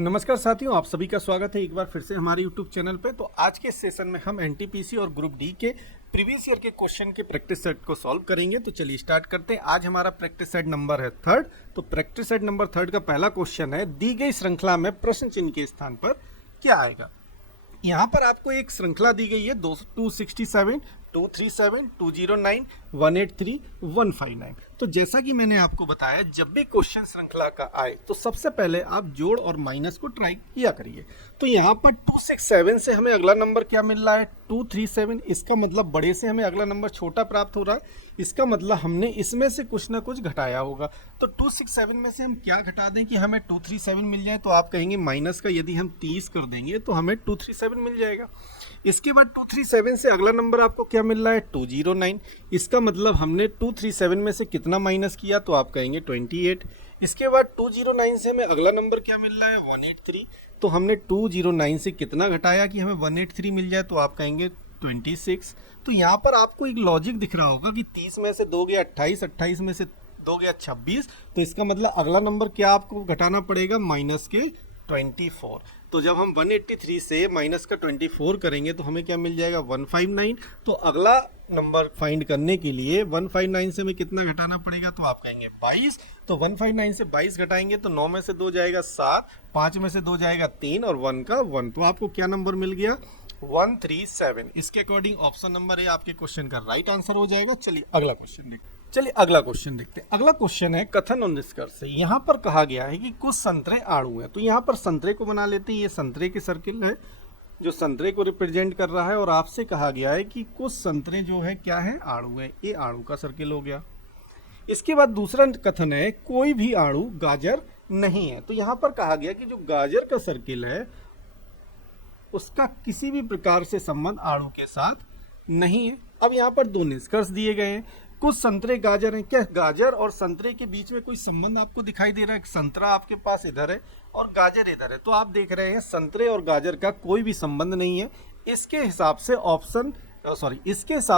नमस्कार साथियों, आप सभी का स्वागत है एक बार फिर से हमारे YouTube चैनल पे। तो आज के सेशन में हम एनटीपीसी और ग्रुप डी के प्रीवियस ईयर के क्वेश्चन के प्रैक्टिस सेट को सॉल्व करेंगे। तो चलिए स्टार्ट करते हैं। आज हमारा प्रैक्टिस सेट नंबर है 3। तो प्रैक्टिस सेट नंबर 3 का पहला क्वेश्चन है, दी गई श्रृंखला में प्रश्न चिन्ह के स्थान पर क्या आएगा। यहाँ पर आपको एक श्रृंखला दी गई है 267, 237, 209, 183, 159। तो जैसा कि मैंने आपको बताया, जब भी क्वेश्चन श्रृंखला का आए तो सबसे पहले आप जोड़ और माइनस को ट्राई किया करिए। तो यहाँ पर 267 से हमें अगला नंबर क्या मिल रहा है, 237। इसका मतलब बड़े से हमें अगला नंबर छोटा प्राप्त हो रहा है। इसका मतलब हमने इसमें से कुछ ना कुछ घटाया होगा। तो 267 में से हम क्या घटा दें कि हमें 237 मिल जाए। तो आप कहेंगे माइनस का यदि हम 30 कर देंगे तो हमें 237 मिल जाएगा। इसके बाद 237 से अगला नंबर आपको क्या मिल रहा है, 209। इसका मतलब हमने 237 में से कितना माइनस किया, तो आप कहेंगे 28। इसके बाद 209 से हमें अगला नंबर क्या मिल रहा है, 183। तो हमने 209 से कितना घटाया कि हमें 183 मिल जाए, तो आप कहेंगे 26। तो यहाँ पर आपको एक लॉजिक दिख रहा होगा कि 30 में से 2 गया 28, 28 में से 2 गया 26। तो इसका मतलब अगला नंबर क्या आपको घटाना पड़ेगा, माइनस के 24। तो जब हम 183 से माइनस का 24 करेंगे तो हमें क्या मिल जाएगा, 159। तो अगला नंबर फाइंड करने के लिए 159 से हमें कितना घटाना पड़ेगा, तो आप कहेंगे 22। तो 159 से 22 घटाएंगे तो 9 में से 2 जाएगा 7, 5 में से 2 जाएगा 3 और 1 का 1। तो आपको क्या नंबर मिल गया, 137। इसके अकॉर्डिंग ऑप्शन नंबर ए आपके क्वेश्चन का राइट आंसर हो जाएगा। चलिए अगला क्वेश्चन देखते हैं। अगला क्वेश्चन है कथन और निष्कर्ष से। यहाँ पर कहा गया है कि कुछ संतरे आड़ू हैं। तो यहाँ पर संतरे को बना लेते हैं। ये संतरे की सर्किल है जो संतरे को रिप्रेजेंट कर रहा है, और आपसे कहा गया है कि कुछ संतरे जो है क्या है, आड़ू है। ये आड़ू का सर्किल हो गया। इसके बाद दूसरा कथन है, कोई भी आड़ू गाजर नहीं है। तो यहाँ पर कहा गया कि जो गाजर का सर्किल है उसका किसी भी प्रकार से संबंध आड़ू के साथ नहीं है। अब यहाँ पर दो निष्कर्ष दिए गए हैं। कुछ संतरे गाजर हैं। क्या गाजर और संतरे के बीच में कोई संबंध आपको दिखाई दे रहा है? संतरा आपके पास इधर है और गाजर इधर है। तो आप देख रहे हैं संतरे और गाजर का कोई भी संबंध नहीं है। इसके हिसाब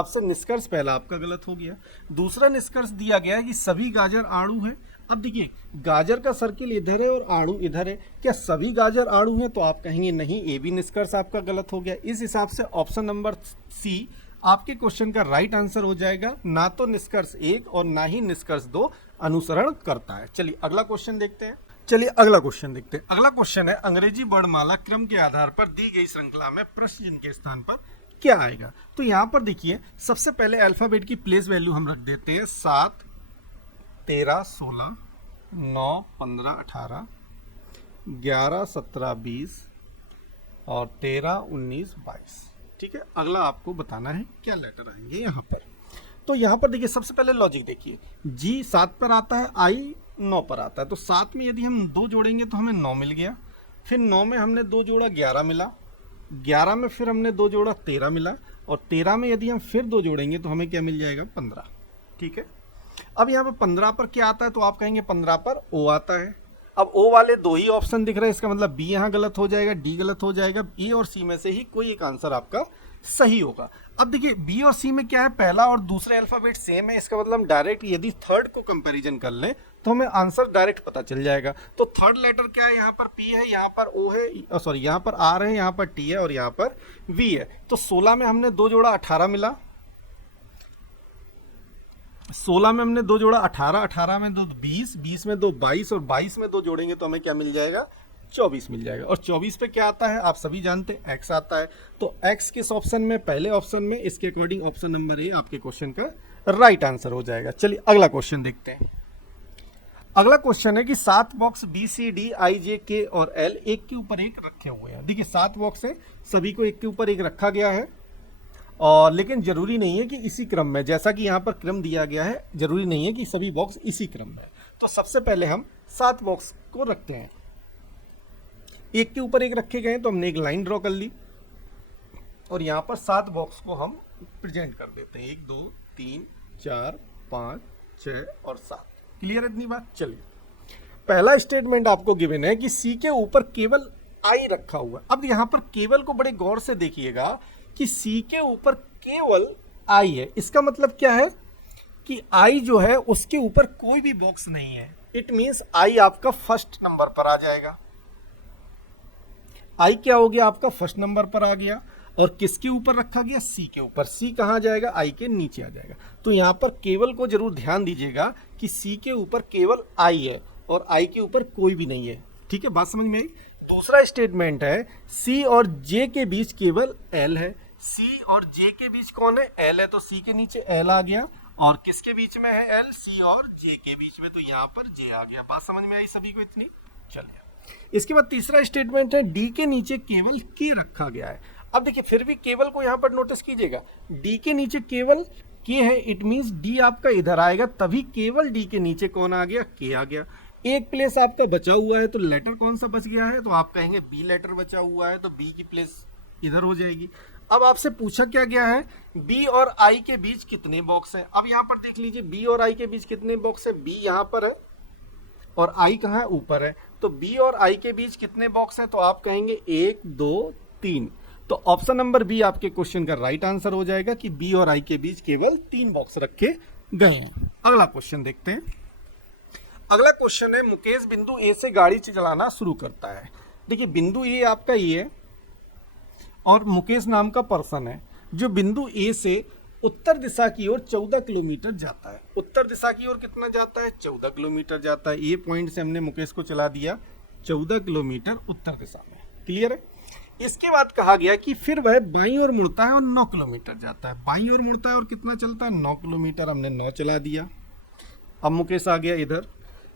से निष्कर्ष पहला आपका गलत हो गया। दूसरा निष्कर्ष दिया गया है कि सभी गाजर आड़ू है। अब देखिए, गाजर का सर्किल इधर है और आड़ू इधर है। क्या सभी गाजर आड़ू हैं? तो आप कहेंगे नहीं, ये भी निष्कर्ष आपका गलत हो गया। इस हिसाब से ऑप्शन नंबर सी आपके क्वेश्चन का राइट आंसर हो जाएगा। ना तो निष्कर्ष 1 और ना ही निष्कर्ष 2 अनुसरण करता है। चलिए अगला क्वेश्चन देखते हैं। अगला क्वेश्चन है, अंग्रेजी वर्णमाला क्रम के आधार पर दी गई श्रृंखला में प्रश्न चिन्ह के स्थान पर क्या आएगा। तो यहाँ पर देखिए, सबसे पहले अल्फाबेट की प्लेस वैल्यू हम रख देते हैं। 7, 13, 16, 9, 15, 18, 11, 17, 20 और 13, 19, 22। ठीक है, अगला आपको बताना है क्या लेटर आएंगे यहाँ पर। तो यहाँ पर देखिए, सबसे पहले लॉजिक देखिए, जी 7 पर आता है, आई 9 पर आता है। तो 7 में यदि हम 2 जोड़ेंगे तो हमें 9 मिल गया। फिर 9 में हमने 2 जोड़ा 11 मिला। 11 में फिर हमने 2 जोड़ा 13 मिला। और 13 में यदि हम फिर 2 जोड़ेंगे तो हमें क्या मिल जाएगा, 15। ठीक है, अब यहाँ पर 15 पर क्या आता है, तो आप कहेंगे 15 पर ओ आता है। अब ओ वाले 2 ही ऑप्शन दिख रहे हैं। इसका मतलब बी यहाँ गलत हो जाएगा, डी गलत हो जाएगा। ए और सी में से ही कोई एक आंसर आपका सही होगा। अब देखिए, बी और सी में क्या है, पहला और दूसरे अल्फाबेट सेम है। इसका मतलब हम डायरेक्ट यदि थर्ड को कंपैरिजन कर लें तो हमें आंसर डायरेक्ट पता चल जाएगा। तो थर्ड लेटर क्या है, यहाँ पर पी है, यहाँ पर ओ है, यहाँ पर आर है, यहाँ पर टी है और यहाँ पर वी है। तो 16 में हमने 2 जोड़ा 18 मिला। 16 में हमने 2 जोड़ा 18, 18 में 2 20, 20 में 2 22 और 22 में 2 जोड़ेंगे तो हमें क्या मिल जाएगा, 24 मिल जाएगा। और 24 पे क्या आता है, आप सभी जानते हैं, एक्स आता है। तो एक्स किस ऑप्शन में, पहले ऑप्शन में। इसके अकॉर्डिंग ऑप्शन नंबर ए आपके क्वेश्चन का राइट आंसर हो जाएगा। चलिए अगला क्वेश्चन देखते हैं। अगला क्वेश्चन है कि 7 box B C D I J K और एल एक के ऊपर एक रखे हुए हैं। देखिए 7 बॉक्स है, सभी को एक के ऊपर एक रखा गया है। और लेकिन जरूरी नहीं है कि इसी क्रम में, जैसा कि यहाँ पर क्रम दिया गया है, जरूरी नहीं है कि सभी बॉक्स इसी क्रम में। तो सबसे पहले हम 7 बॉक्स को रखते हैं। एक के ऊपर एक रखे गए हैं तो हमने एक लाइन ड्रॉ कर ली और यहाँ पर 7 बॉक्स को हम प्रेजेंट कर देते हैं। 1 2 3 4 5 6 और 7। क्लियर है इतनी बात। चलिए, पहला स्टेटमेंट आपको गिवन है कि सी के ऊपर केवल आई रखा हुआ है। अब यहाँ पर केवल को बड़े गौर से देखिएगा कि सी के ऊपर केवल आई है। इसका मतलब क्या है कि आई जो है उसके ऊपर कोई भी बॉक्स नहीं है। इट मीन्स आई आपका फर्स्ट नंबर पर आ जाएगा। आई क्या हो गया आपका फर्स्ट नंबर पर आ गया और किसके ऊपर रखा गया, सी के ऊपर। सी कहाँ जाएगा, आई के नीचे आ जाएगा। तो यहाँ पर केवल को जरूर ध्यान दीजिएगा कि सी के ऊपर केवल आई है और आई के ऊपर कोई भी नहीं है। ठीक है, बात समझ में आई। दूसरा स्टेटमेंट है सी और जे के बीच केवल एल है। सी और जे के बीच कौन है, एल है, तो सी के नीचे एल आ गया और किसके बीच में है एल, सी और जे के बीच में, तो यहाँ पर जे आ गया। बात समझ में आई सभी को इतनी। चलिए इसके बाद तीसरा स्टेटमेंट है डी के नीचे केवल के रखा गया है। अब देखिए फिर भी केवल को यहाँ पर नोटिस कीजिएगा, डी के नीचे केवल के है, इट मींस डी आपका इधर आएगा, तभी केवल डी के नीचे कौन आ गया, के आ गया। एक प्लेस आपका बचा हुआ है, तो लेटर कौन सा बच गया है, तो आप कहेंगे बी लेटर बचा हुआ है, तो बी की प्लेस इधर हो जाएगी। अब आपसे पूछा क्या गया है, बी और आई के बीच कितने बॉक्स है। अब यहाँ पर देख लीजिए बी और आई के बीच कितने बॉक्स है, बी यहाँ पर है और आई कहाँ है, ऊपर है। तो बी और आई के बीच कितने बॉक्स है, तो आप कहेंगे 1 2 3। तो ऑप्शन नंबर बी आपके क्वेश्चन का राइट आंसर हो जाएगा कि बी और आई के बीच केवल 3 बॉक्स रखे गए हैं। अगला क्वेश्चन देखते हैं। अगला क्वेश्चन है मुकेश बिंदु ए से गाड़ी चलाना शुरू करता है। देखिए बिंदु ए आपका ये है और मुकेश नाम का पर्सन है जो बिंदु ए से उत्तर दिशा की ओर 14 किलोमीटर जाता है। उत्तर दिशा की ओर कितना जाता है, 14 किलोमीटर जाता है। ये पॉइंट से हमने मुकेश को चला दिया 14 किलोमीटर उत्तर दिशा में। क्लियर है। इसके बाद कहा गया कि फिर वह बाईं ओर मुड़ता है और 9 किलोमीटर जाता है। बाईं ओर मुड़ता है और कितना चलता है, 9 किलोमीटर। हमने 9 चला दिया। अब मुकेश आ गया इधर।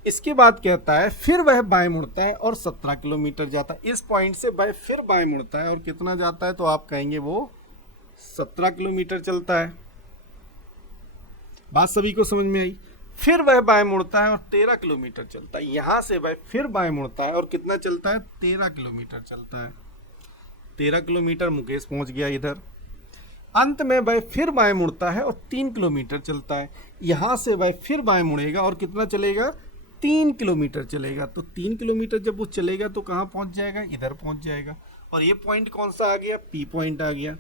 इसके बाद कहता है फिर वह बाएं मुड़ता है और 17 किलोमीटर जाता है। इस पॉइंट से वह फिर बाएं मुड़ता है और कितना जाता है, तो आप कहेंगे वो 17 किलोमीटर चलता है। बात सभी को समझ में आई। फिर वह बाएं मुड़ता है और 13 किलोमीटर चलता है। यहां से वह फिर बाएं मुड़ता है और कितना चलता है, 13 किलोमीटर चलता है। 13 किलोमीटर मुकेश पहुंच गया इधर। अंत में वह फिर बाएं मुड़ता है और 3 किलोमीटर चलता है। यहां से वह फिर बाएं मुड़ेगा और कितना चलेगा, 3 किलोमीटर चलेगा। तो 3 किलोमीटर जब वो चलेगा तो कहाँ पहुंच जाएगा, इधर पहुंच जाएगा। और ये पॉइंट कौन सा आ गया, पी पॉइंट आ गया।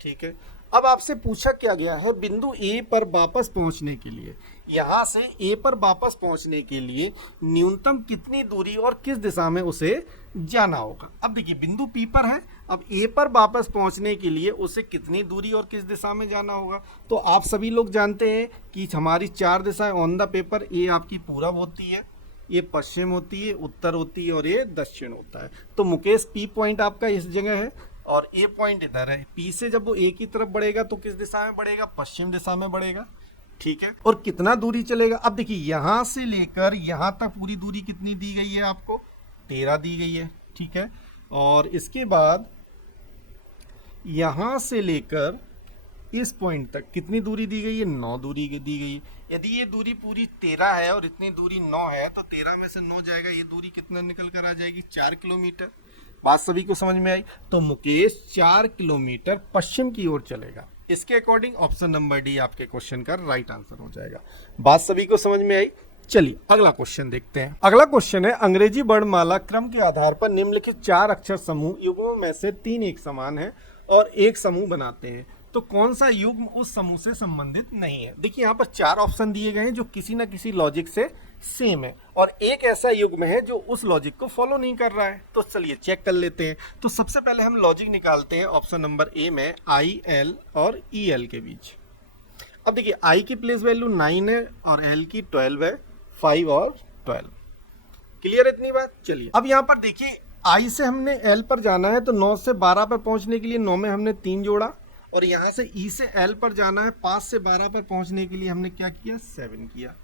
ठीक है। अब आपसे पूछा क्या गया है, बिंदु ए पर वापस पहुंचने के लिए, यहां से ए पर वापस पहुंचने के लिए न्यूनतम कितनी दूरी और किस दिशा में उसे जाना होगा। अब देखिए बिंदु पी पर है, अब ए पर वापस पहुंचने के लिए उसे कितनी दूरी और किस दिशा में जाना होगा। तो आप सभी लोग जानते हैं कि हमारी 4 दिशाएं ऑन द पेपर, ए आपकी पूरब होती है, ये पश्चिम होती है, उत्तर होती है और ये दक्षिण होता है। तो मुकेश पी पॉइंट आपका इस जगह है और ए पॉइंट इधर है। पी से जब वो ए की तरफ बढ़ेगा तो किस दिशा में बढ़ेगा, पश्चिम दिशा में बढ़ेगा। ठीक है। और कितना दूरी चलेगा, अब देखिए यहां से लेकर यहां तक पूरी दूरी कितनी दी गई है आपको, 13 दी गई है। ठीक है। और इसके बाद यहां से लेकर इस पॉइंट तक कितनी दूरी दी गई है, 9 दूरी दी गई है। यदि ये दूरी पूरी 13 है और इतनी दूरी 9 है तो 13 में से 9 जाएगा, ये दूरी कितना निकल कर आ जाएगी, 4 किलोमीटर। बात सभी को समझ में आई। तो मुकेश 4 किलोमीटर पश्चिम की ओर चलेगा। इसके अकॉर्डिंग ऑप्शन नंबर डी आपके क्वेश्चन का राइट आंसर हो जाएगा। बात सभी को समझ में आई। चलिए अगला क्वेश्चन देखते हैं। अगला क्वेश्चन है अंग्रेजी वर्णमाला क्रम के आधार पर निम्नलिखित 4 अक्षर समूह युग्मों में से 3 एक समान है और एक समूह बनाते हैं, तो कौन सा युग्म उस समूह से संबंधित नहीं है। देखिए यहाँ पर 4 ऑप्शन दिए गए हैं जो किसी ना किसी लॉजिक से सेम है और एक ऐसा युग्म है जो उस लॉजिक को फॉलो नहीं कर रहा है। तो चलिए चेक कर लेते हैं। तो सबसे पहले हम लॉजिक निकालते हैं ऑप्शन नंबर ए में आई एल और ई एल के बीच। अब देखिए आई की प्लेस वैल्यू 9 है और एल की 12 है, 5 और 12। क्लियर है इतनी बात। चलिए अब यहाँ पर देखिए आई से हमने एल पर जाना है तो 9 से 12 पर पहुंचने के लिए 9 में हमने 3 जोड़ा और यहाँ से ई से एल पर जाना है 5 से 12 पर पहुंचने के लिए हमने क्या किया, 7 किया।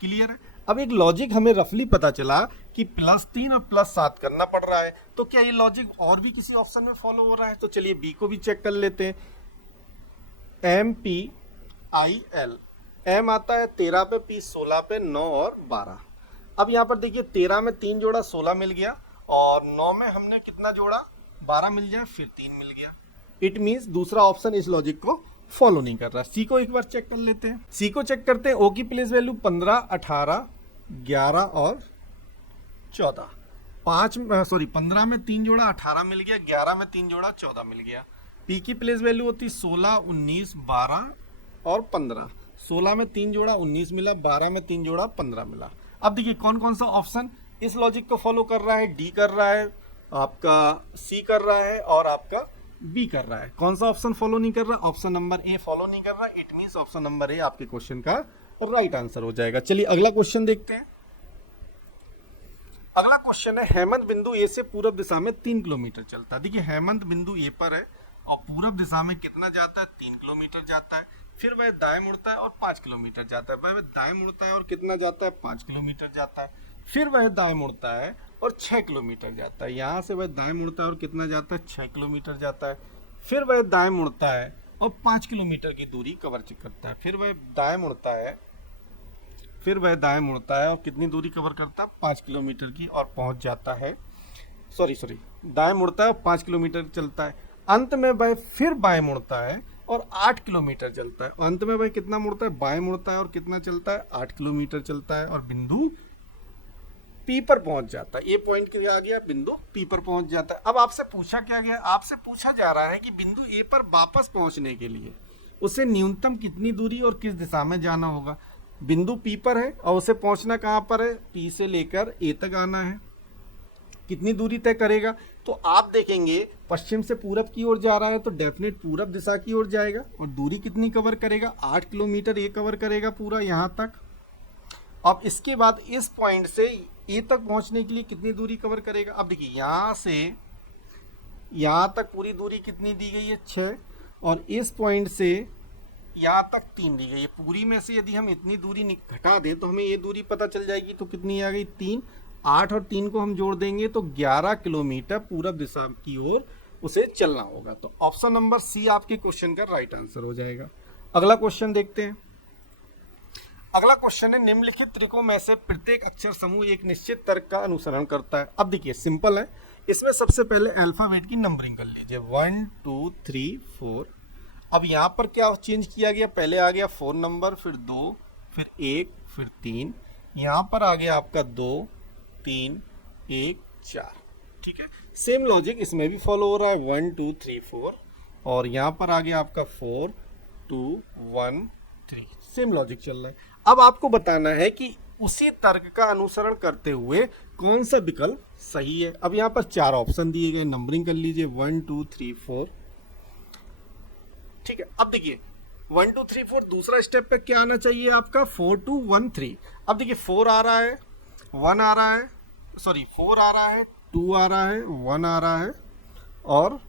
क्लियर है। अब एक लॉजिक हमें रफली पता चला कि +3 और +7 करना पड़ रहा है, तो क्या ये लॉजिक और भी किसी ऑप्शन में फॉलो हो रहा है। तो चलिए बी को भी चेक कर लेते हैं। M P I L, M आता है 13 पे, पी 16 पे, 9 और 12। अब यहाँ पर देखिए 13 में 3 जोड़ा 16 मिल गया और 9 में हमने कितना जोड़ा, 12 मिल जाए, फिर 3 मिल गया। इट मीन्स दूसरा ऑप्शन इस लॉजिक को फॉलो नहीं कर रहा। सी को एक बार चेक कर लेते हैं। सी को चेक करते हैं। ओ की प्लेस वैल्यू 15, 18, 11 और 14। 15 में 3 जोड़ा 18 मिल गया, 11 में 3 जोड़ा 14 मिल गया। पी की प्लेस वैल्यू होती 16, 19, 12 और 15। 16 में 3 जोड़ा 19 मिला, 12 में 3 जोड़ा 15 मिला। अब देखिए कौन कौन सा ऑप्शन इस लॉजिक को फॉलो कर रहा है। डी कर रहा है, आपका सी कर रहा है और आपका बी कर रहा है। कौन सा ऑप्शन फॉलो नहीं कर रहा? ऑप्शन नंबर ए फॉलो नहीं कर रहा। It means option number A आपके क्वेश्चन का राइट आंसर हो जाएगा। चलिए अगला क्वेश्चन देखते हैं। अगला क्वेश्चन है, हेमंत बिंदु ए से पूरब दिशा में 3 किलोमीटर चलता है। देखिए हेमंत बिंदु ए पर है और पूरब दिशा में कितना जाता है? 3 किलोमीटर जाता है। फिर वह दाएं मुड़ता है और 5 किलोमीटर जाता है। वह दाएं मुड़ता है और कितना जाता है? 5 किलोमीटर जाता है। फिर वह दाएं मुड़ता है और 6 किलोमीटर जाता है। यहाँ से वह दाएं मुड़ता है और कितना जाता है? 6 किलोमीटर जाता है। फिर वह दाएं मुड़ता है और 5 किलोमीटर की दूरी कवर करता है। फिर वह दाएं मुड़ता है और कितनी दूरी कवर करता है? 5 किलोमीटर की, और पहुंच जाता है, दाएं मुड़ता है और 5 किलोमीटर चलता है। अंत में वह फिर बाएं मुड़ता है और 8 किलोमीटर चलता है। अंत में वह कितना मुड़ता है? बाएं मुड़ता है और कितना चलता है? 8 किलोमीटर चलता है और बिंदु पी पर पहुंच जाता है। ये पॉइंट क्या आ गया? बिंदु पी पर पहुंच जाता है। अब आपसे पूछा क्या गया? आपसे पूछा जा रहा है कि बिंदु ए पर वापस पहुंचने के लिए उसे न्यूनतम कितनी दूरी और किस दिशा में जाना होगा। बिंदु पी पर है और उसे पहुंचना कहां पर है? पी से लेकर ए तक आना है। कितनी दूरी तय करेगा? तो आप देखेंगे पश्चिम से पूरब की ओर जा रहा है तो डेफिनेट पूरब दिशा की ओर जाएगा। और दूरी कितनी कवर करेगा? 8 किलोमीटर ये कवर करेगा पूरा यहां तक। अब इसके बाद इस पॉइंट से ए तक पहुंचने के लिए कितनी दूरी कवर करेगा? अब देखिए यहां से यहां तक पूरी दूरी कितनी दी गई है? 6, और इस पॉइंट से यहाँ तक 3 दी गई है। पूरी में से यदि हम इतनी दूरी घटा दें तो हमें ये दूरी पता चल जाएगी। तो कितनी आ गई? 3। 8 और 3 को हम जोड़ देंगे तो 11 किलोमीटर पूरब दिशा की ओर उसे चलना होगा। तो ऑप्शन नंबर सी आपके क्वेश्चन का राइट आंसर हो जाएगा। अगला क्वेश्चन देखते हैं। अगला क्वेश्चन है, निम्नलिखित त्रिकों में से प्रत्येक अक्षर समूह एक निश्चित तर्क का अनुसरण करता है। अब देखिए सिंपल है, इसमें सबसे पहले अल्फाबेट की नंबरिंग कर लीजिए 1 2 3 4। अब यहाँ पर क्या चेंज किया गया? पहले आ गया 4 नंबर, फिर 2, फिर 1, फिर 3। यहाँ पर आ गया आपका 2 3 1 4। ठीक है, सेम लॉजिक इसमें भी फॉलो हो रहा है 1 2 3 4, और यहाँ पर आ गया आपका 4 2 1 3। सेम लॉजिक चल रहा है। अब आपको बताना है कि उसी तर्क का अनुसरण करते हुए कौन सा विकल्प सही है। अब यहाँ पर 4 ऑप्शन दिए गए, नंबरिंग कर लीजिए 1 2 3 4। ठीक है, अब देखिए 1 2 3 4 दूसरा स्टेप पे क्या आना चाहिए आपका? 4 2 1 3। अब देखिए 4 आ रहा है, 1 आ रहा है, 4 आ रहा है, 2 आ रहा है, 1 आ रहा है और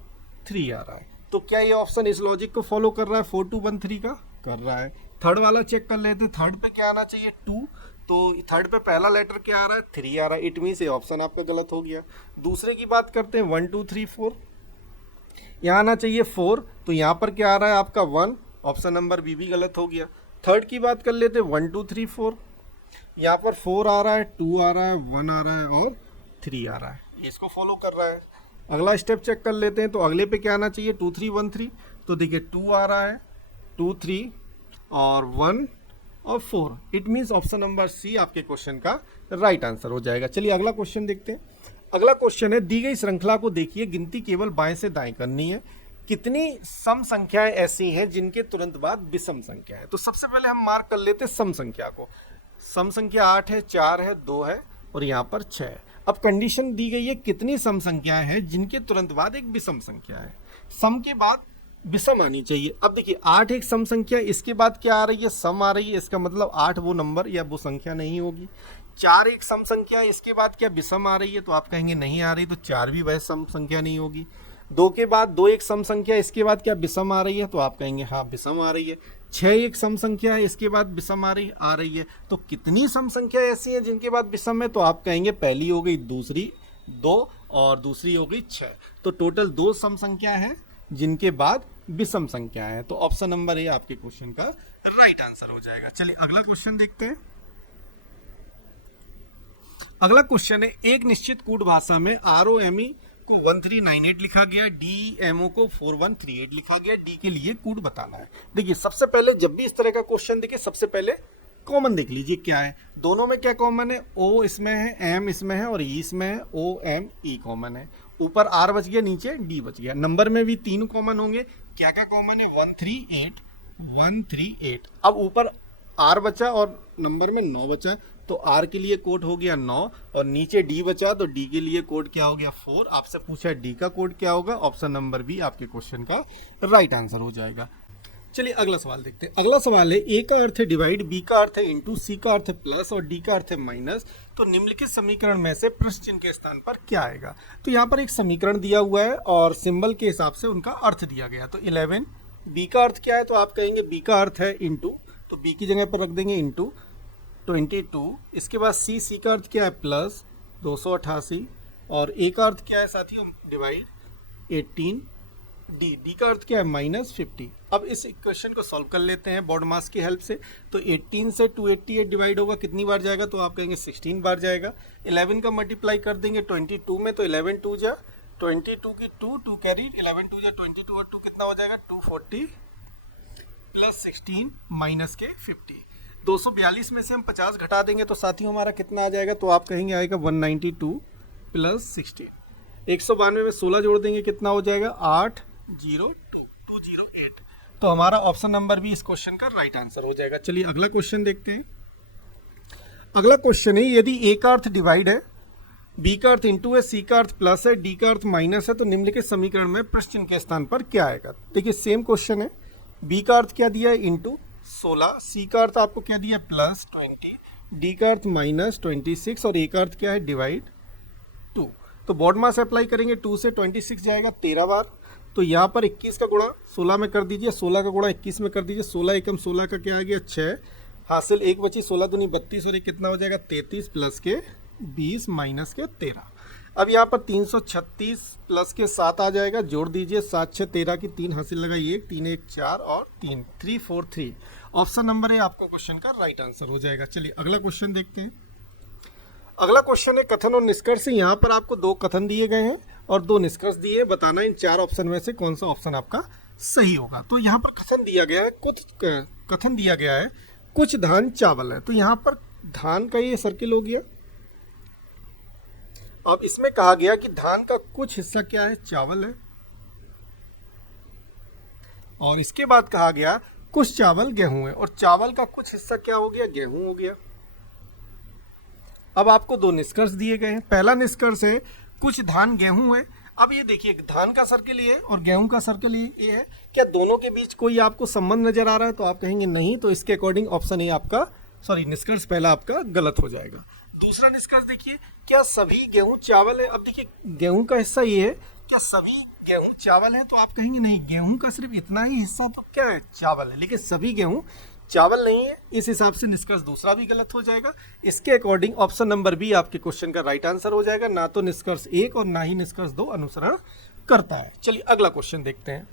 3 आ रहा है। तो क्या ये ऑप्शन इस लॉजिक को फॉलो कर रहा है? 4 2 1 3 का कर रहा है। थर्ड वाला चेक कर लेते हैं। थर्ड पे क्या आना चाहिए? 2। तो थर्ड पे पहला लेटर क्या आ रहा है? 3 आ रहा है। इट मीन्स ये ऑप्शन आपका गलत हो गया। दूसरे की बात करते हैं 1 2 3 4। यहाँ आना चाहिए 4, तो यहाँ पर क्या आ रहा है आपका 1। ऑप्शन नंबर बी भी गलत हो गया। थर्ड की बात कर लेते हैं 1 2 3 4। यहाँ पर 4 आ रहा है, 2 आ रहा है, 1 आ रहा है और 3 आ रहा है। इसको फॉलो कर रहा है। अगला स्टेप चेक कर लेते हैं। तो अगले पे क्या आना चाहिए? 2 3 1 3। तो देखिए 2 आ रहा है, 2 3 और 1 और 4। It means option number C आपके क्वेश्चन का राइट आंसर हो जाएगा। चलिए अगला क्वेश्चन देखते हैं। अगला क्वेश्चन है, दी गई श्रृंखला को देखिए, गिनती केवल बाएं से दाएं करनी है। कितनी सम संख्याएं ऐसी हैं जिनके तुरंत बाद विषम संख्या है? तो सबसे पहले हम मार्क कर लेते हैं सम संख्या को। सम संख्या 8 है, 4 है, 2 है और यहाँ पर 6 है। अब कंडीशन दी गई है कितनी सम संख्याएं हैं जिनके तुरंत बाद एक विषम संख्या है। सम के बाद विषम आनी चाहिए। अब देखिए 8 एक सम संख्या, इसके बाद क्या आ रही है? सम आ रही है। इसका मतलब 8 वो नंबर या वो संख्या नहीं होगी। 4 एक सम संख्या, इसके बाद क्या विषम आ रही है? तो आप कहेंगे नहीं आ रही, तो 4 भी वह सम संख्या नहीं होगी। 2 के बाद 2 एक सम संख्या, इसके बाद क्या विषम आ रही है? तो आप कहेंगे हाँ विषम आ रही है। 6 एक सम संख्या है, इसके बाद विषम आ रही है। तो कितनी सम संख्या ऐसी है जिनके बाद विषम है? तो आप कहेंगे पहली हो गई, दूसरी 2 और दूसरी हो गई 6। तो टोटल 2 सम संख्या है जिनके बाद विषम संख्या है। तो ऑप्शन नंबर ए आपके क्वेश्चन का राइट आंसर हो जाएगा। चलिए अगला क्वेश्चन देखते हैं। अगला क्वेश्चन है, एक निश्चित कूट भाषा में ROME को 1398 लिखा गया, DMO को 4138 लिखा गया। डी के लिए कूट बताना है। देखिए सबसे पहले जब भी इस तरह का क्वेश्चन देखिए, सबसे पहले कॉमन देख लीजिए क्या है। दोनों में क्या कॉमन है? O इसमें है, M इसमें है और E इसमें है। OME कॉमन है। ऊपर R बच गया, नीचे D बच गया। नंबर में भी 3 कॉमन होंगे। क्या क्या कॉमन है? 138 138। अब ऊपर R बचा और नंबर में 9 बचा है, तो R के लिए कोड हो गया 9 और नीचे D बचा तो D के लिए कोड क्या हो गया 4। आपसे पूछा है D का कोड क्या होगा, ऑप्शन नंबर बी आपके क्वेश्चन का राइट आंसर हो जाएगा। चलिए अगला सवाल देखते हैं। अगला सवाल है A का अर्थ है डिवाइड, B का अर्थ है इंटू, C का अर्थ है प्लस और D का अर्थ है माइनस। तो निम्नलिखित समीकरण में से प्रश्न चिन्ह के स्थान पर क्या आएगा। तो यहाँ पर एक समीकरण दिया हुआ है और सिंबल के हिसाब से उनका अर्थ दिया गया। तो 11, B का अर्थ क्या है, तो आप कहेंगे B का अर्थ है इंटू, तो B की जगह पर रख देंगे इंटू 22। इसके बाद C का अर्थ क्या है प्लस 288 और A का अर्थ क्या है साथियों डिवाइड 18। डी का अर्थ क्या है माइनस 50। अब इस इक्वेशन को सॉल्व कर लेते हैं बोर्ड मास की हेल्प से। तो 18 से 288 डिवाइड होगा, कितनी बार जाएगा, तो आप कहेंगे 16 बार जाएगा। 11 का मल्टीप्लाई कर देंगे 22 में, तो 11 2 जा 22 की 2 कैरी, 11 2 जा 22 और 2 कितना हो जाएगा 240 प्लस 16 माइनस के 50। 242 में से हम 50 घटा देंगे तो साथियों हमारा कितना आ जाएगा, तो आप कहेंगे आएगा 192 प्लस 16। 192 में 16 जोड़ देंगे कितना हो जाएगा 802 तो हमारा ऑप्शन नंबर भी इस क्वेश्चन का राइट आंसर हो जाएगा। चलिए अगला क्वेश्चन देखते हैं। अगला क्वेश्चन है यदि A का अर्थ डिवाइड है, B का अर्थ इंटू है, C का अर्थ प्लस है, D का अर्थ माइनस है, तो निम्नलिखित समीकरण में प्रश्न चिन्ह के स्थान पर क्या आएगा। देखिए सेम क्वेश्चन है। B का अर्थ क्या दिया है इंटू 16, C का अर्थ आपको क्या दिया प्लस 20, D का अर्थ माइनस 26 और A का अर्थ क्या है डिवाइड 2। तो बॉड मास अप्लाई करेंगे 2 से 26 जाएगा 13 बार। तो यहाँ पर 21 का गुणा 16 में कर दीजिए, 16 का गुणा 21 में कर दीजिए। 16 एकम 16 का क्या आ गया 6, हासिल 1 बची, 16 दूनी 32 और ये कितना हो जाएगा 33 प्लस के 20 माइनस के 13। अब यहाँ पर 336 प्लस के 7 आ जाएगा, जोड़ दीजिए 7 6 13 की 3 हासिल लगाइए 3 1 4 और 3 3 4 3। ऑप्शन नंबर है आपका क्वेश्चन का राइट आंसर हो जाएगा। चलिए अगला क्वेश्चन देखते हैं। अगला क्वेश्चन है कथन और निष्कर्ष। यहाँ पर आपको 2 कथन दिए गए हैं और 2 निष्कर्ष दिए, बताना इन 4 ऑप्शन में से कौन सा ऑप्शन आपका सही होगा। तो यहाँ पर कथन दिया गया है, कथन दिया गया है कुछ धान चावल है। तो यहाँ पर धान का ये सर्किल हो गया। अब इसमें कहा गया कि धान का कुछ हिस्सा क्या है चावल है और इसके बाद कहा गया कुछ चावल गेहूं है और चावल का कुछ हिस्सा क्या हो गया गेहूं हो गया। अब आपको 2 निष्कर्ष दिए गए हैं। पहला निष्कर्ष है कुछ धान गेहूं है। अब ये देखिए धान का सर्किल ये और गेहूं का सर्किल ये है, क्या दोनों के बीच कोई आपको संबंध नजर आ रहा है, तो आप कहेंगे नहीं। तो इसके अकॉर्डिंग ऑप्शन ए आपका निष्कर्ष पहला आपका गलत हो जाएगा। दूसरा निष्कर्ष देखिए क्या सभी गेहूं चावल है। अब देखिए गेहूं का हिस्सा ये है, क्या सभी गेहूं चावल है, तो आप कहेंगे नहीं, गेहूं का सिर्फ इतना ही हिस्सा तो क्या है चावल है, लेकिन सभी गेहूं चावल नहीं है। इस हिसाब से निष्कर्ष दूसरा भी गलत हो जाएगा। इसके अकॉर्डिंग ऑप्शन नंबर बी आपके क्वेश्चन का राइट आंसर हो जाएगा। ना तो निष्कर्ष 1 और ना ही निष्कर्ष 2 अनुसरण करता है। चलिए अगला क्वेश्चन देखते हैं।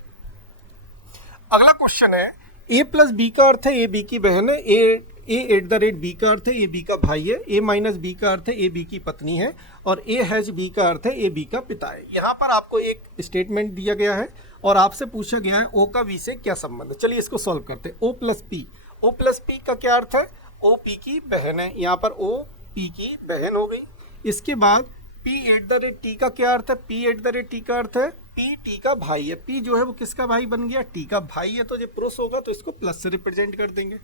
अगला क्वेश्चन है a प्लस बी का अर्थ है ए बी की बहन है, ए एट द रेट बी का अर्थ है ए बी का भाई है, ए माइनस बी का अर्थ है ए बी की पत्नी है और ए हैच बी का अर्थ है ए बी का पिता है। यहाँ पर आपको एक स्टेटमेंट दिया गया है और आपसे पूछा गया है ओ का वी से क्या संबंध है। चलिए इसको सॉल्व करते हैं। ओ प्लस पी का क्या अर्थ है, ओ पी की बहन है। यहाँ पर ओ पी की बहन हो गई। इसके बाद P at the rate T का क्या अर्थ है, P at the rate T का अर्थ है पी टी का भाई है। पी जो है वो किसका भाई बन गया, टी का भाई है। तो जो पुरुष होगा तो इसको प्लस से रिप्रेजेंट कर देंगे।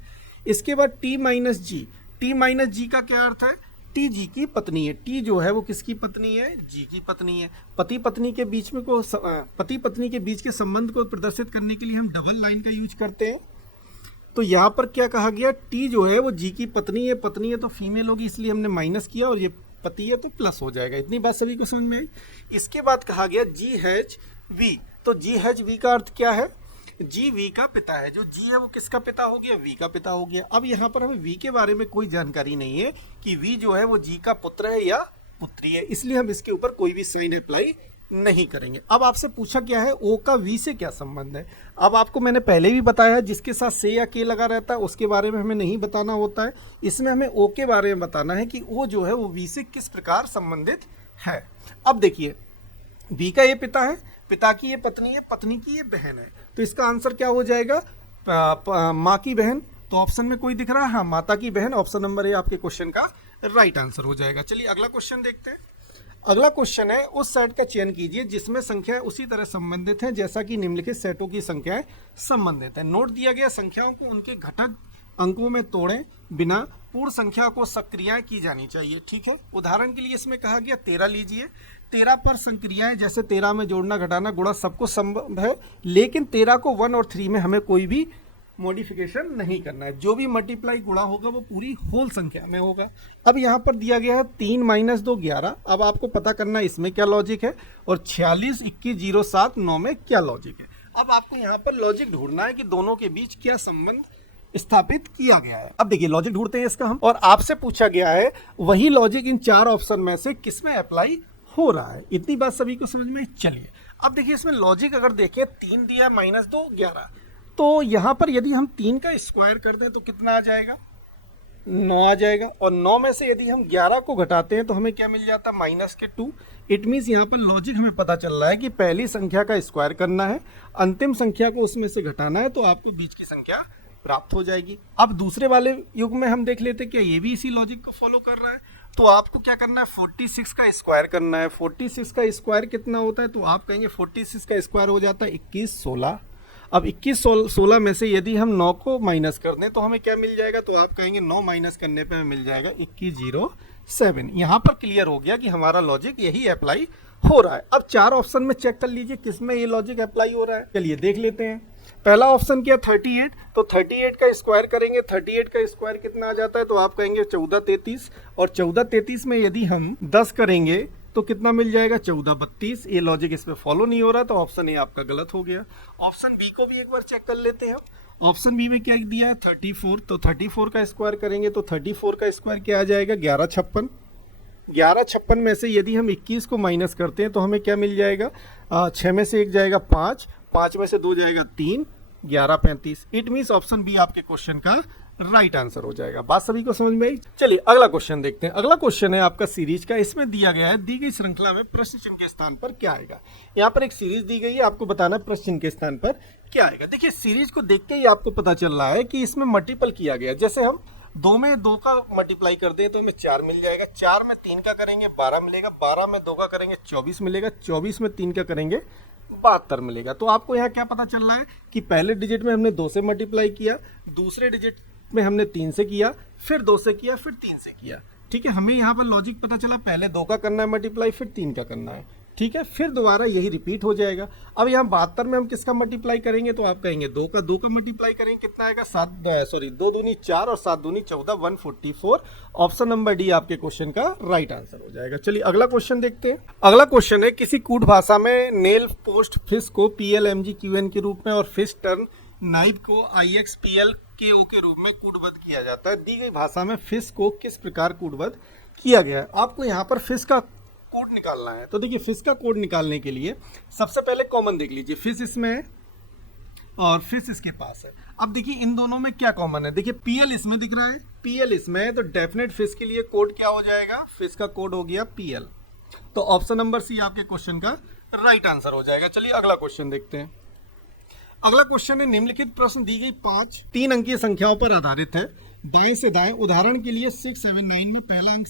इसके बाद टी माइनस जी का क्या अर्थ है, टी जी की पत्नी है। टी जो है वो किसकी पत्नी है, जी की पत्नी है। पति पत्नी के बीच के संबंध को प्रदर्शित करने के लिए हम डबल लाइन का यूज करते हैं। तो यहाँ पर क्या कहा गया, टी जो है वो जी की पत्नी है तो फीमेल होगी, इसलिए हमने माइनस किया और ये पति है तो प्लस हो जाएगा। इतनी बात सभी को समझ में आई। इसके बाद कहा गया जी हैच वी, तो जी हैच वी का अर्थ क्या है, जी वी का पिता है। जो जी है वो किसका पिता हो गया, वी का पिता हो गया। अब यहाँ पर हमें वी के बारे में कोई जानकारी नहीं है कि वी जो है वो जी का पुत्र है या पुत्री है, इसलिए हम इसके ऊपर कोई भी साइन अप्लाई नहीं करेंगे। अब आपसे पूछा क्या है ओ का वी से क्या संबंध है। अब आपको मैंने पहले भी बताया जिसके साथ से या के लगा रहता है उसके बारे में हमें नहीं बताना होता है। इसमें हमें ओ के बारे में बताना है कि ओ जो है वो वी से किस प्रकार संबंधित है। अब देखिए वी का ये पिता है, पिता की ये पत्नी है, पत्नी की ये बहन है, तो इसका आंसर क्या हो जाएगा, माँ की बहन। तो ऑप्शन में कोई दिख रहा है, हाँ माता की बहन। ऑप्शन नंबर ए आपके क्वेश्चन का राइट आंसर हो जाएगा। चलिए अगला क्वेश्चन देखते हैं। अगला क्वेश्चन है उस सेट का चयन कीजिए जिसमें संख्याएं उसी तरह संबंधित हैं जैसा कि निम्नलिखित सेटों की संख्याएं संबंधित है। नोट दिया गया संख्याओं को उनके घटक अंकों में तोड़ें बिना पूर्ण संख्या को सक्रियाएं की जानी चाहिए। ठीक है, उदाहरण के लिए इसमें कहा गया 13 लीजिए, 13 पर संक्रियाएं जैसे 13 में जोड़ना घटाना गुणा सबको संभव है, लेकिन 13 को 1 और 3 में हमें कोई भी मॉडिफिकेशन नहीं करना है। जो भी मल्टीप्लाई गुणा होगा वो पूरी होल संख्या में होगा। अब यहाँ पर दिया गया है 3 - 2 11। अब आपको पता करना है इसमें क्या लॉजिक है और 46 21 0 7 9 में क्या लॉजिक है। अब आपको यहाँ पर लॉजिक ढूंढना है कि दोनों के बीच क्या संबंध स्थापित किया गया है। अब देखिए लॉजिक ढूंढते हैं इसका हम, और आपसे पूछा गया है वही लॉजिक इन 4 ऑप्शन में से किसमें अप्लाई हो रहा है। इतनी बात सभी को समझ में। चलिए अब देखिए इसमें लॉजिक अगर देखें 3 दिया -2 11, तो यहाँ पर यदि हम 3 का स्क्वायर कर दें तो कितना आ जाएगा, 9 आ जाएगा। और 9 में से यदि हम 11 को घटाते हैं तो हमें क्या मिल जाता है, -2। इट मीन्स यहाँ पर लॉजिक हमें पता चल रहा है कि पहली संख्या का स्क्वायर करना है, अंतिम संख्या को उसमें से घटाना है, तो आपको बीच की संख्या प्राप्त हो जाएगी। अब दूसरे वाले युग में हम देख लेते क्या ये भी इसी लॉजिक को फॉलो कर रहा है। तो आपको क्या करना है, 46 का स्क्वायर करना है। 46 का स्क्वायर कितना होता है, तो आप कहेंगे 46 का स्क्वायर हो जाता है 21 16। अब 21 16 में से यदि हम 9 को माइनस कर दें तो हमें क्या मिल जाएगा, तो आप कहेंगे 9 माइनस करने पे हमें मिल जाएगा 21 0 7। यहाँ पर क्लियर हो गया कि हमारा लॉजिक यही अप्लाई हो रहा है। अब 4 ऑप्शन में चेक कर लीजिए किसमें ये लॉजिक अप्लाई हो रहा है। चलिए देख लेते हैं। पहला ऑप्शन क्या, 38, तो 38 का स्क्वायर करेंगे। 38 का स्क्वायर कितना आ जाता है, तो आप कहेंगे 14 33, और 14 33 में यदि हम 10 करेंगे तो कितना मिल जाएगा, 14 32। ये लॉजिक इस पे फॉलो नहीं हो रहा, तो ऑप्शन ए आपका गलत हो गया। ऑप्शन बी को भी एक बार चेक कर लेते हैं। ऑप्शन बी में क्या दिया है, 34, तो 34 का स्क्वायर करेंगे तो 34 का स्क्वायर क्या आ जाएगा, 11 56। 11 56 में से यदि हम 21 को माइनस करते हैं तो हमें क्या मिल जाएगा, 6 में से 1 जाएगा 5, 5 में से 2 जाएगा 3, 11 35। इट मीन्स ऑप्शन बी आपके क्वेश्चन का राइट आंसर हो जाएगा। बात सभी को समझ में आई। चलिए अगला क्वेश्चन देखते हैं। अगला क्वेश्चन है आपका सीरीज का। इसमें दिया गया है दी गई श्रृंखला में प्रश्न चिन्ह के स्थान पर क्या आएगा। यहाँ पर एक सीरीज दी गई है, आपको बताना है प्रश्न चिन्ह के स्थान पर क्या आएगा। देखिए सीरीज को देख के ही आपको पता चल रहा है कि इसमें मल्टीपल किया गया। जैसे हम 2 में 2 का मल्टीप्लाई कर दें तो हमें 4 मिल जाएगा, 4 में 3 का करेंगे 12 मिलेगा, 12 में 2 का करेंगे 24 मिलेगा, 24 में 3 का करेंगे 72 मिलेगा। तो आपको यहाँ क्या पता चल रहा है कि पहले डिजिट में हमने 2 से मल्टीप्लाई किया, दूसरे डिजिट में हमने 3 से किया, फिर 2 से किया, फिर 3 से किया। ठीक है, हमें यहाँ पर लॉजिक पता चला, पहले 2 का करना है मल्टीप्लाई, फिर 3 का करना है। ठीक है, फिर दोबारा यही रिपीट हो जाएगा। अब यहाँ 72 में हम किसका मल्टीप्लाई करेंगे, तो आप कहेंगे 2 का मल्टीप्लाई करेंगे, कितना आएगा 2 दूनी 4 और 7 दूनी 14, 144। ऑप्शन नंबर डी आपके क्वेश्चन का राइट आंसर हो जाएगा। चलिए अगला क्वेश्चन देखते हैं। अगला क्वेश्चन है, किसी कूट भाषा में नेल पोस्ट फिश को PLMGQN के रूप में और फिश टर्न नाइफ को IXPLKO के रूप में कूटबद्ध किया जाता है। दी गई भाषा में फिश को किस प्रकार कूटबद्ध किया गया है। आपको यहाँ पर फिश का कोड निकालना है। तो देखिए फिश का कोड निकालने के लिए सबसे पहले कॉमन देख लीजिए, फिश इसमें है और फिश इसके पास है। अब देखिए इन दोनों में क्या कॉमन है, देखिए PL इसमें दिख रहा है, PL इसमें है, तो डेफिनेट फिश के लिए कोड क्या हो जाएगा, फिश का कोड हो गया PL। तो ऑप्शन नंबर सी आपके क्वेश्चन का राइट आंसर हो जाएगा। चलिए अगला क्वेश्चन देखते हैं। अगला क्वेश्चन है, निम्नलिखित प्रश्न दी गई 5 3 अंकीय संख्याओं पर आधारित है। दाएं से दाएं, उदाहरण के लिए 6 7 9 में पहला अंक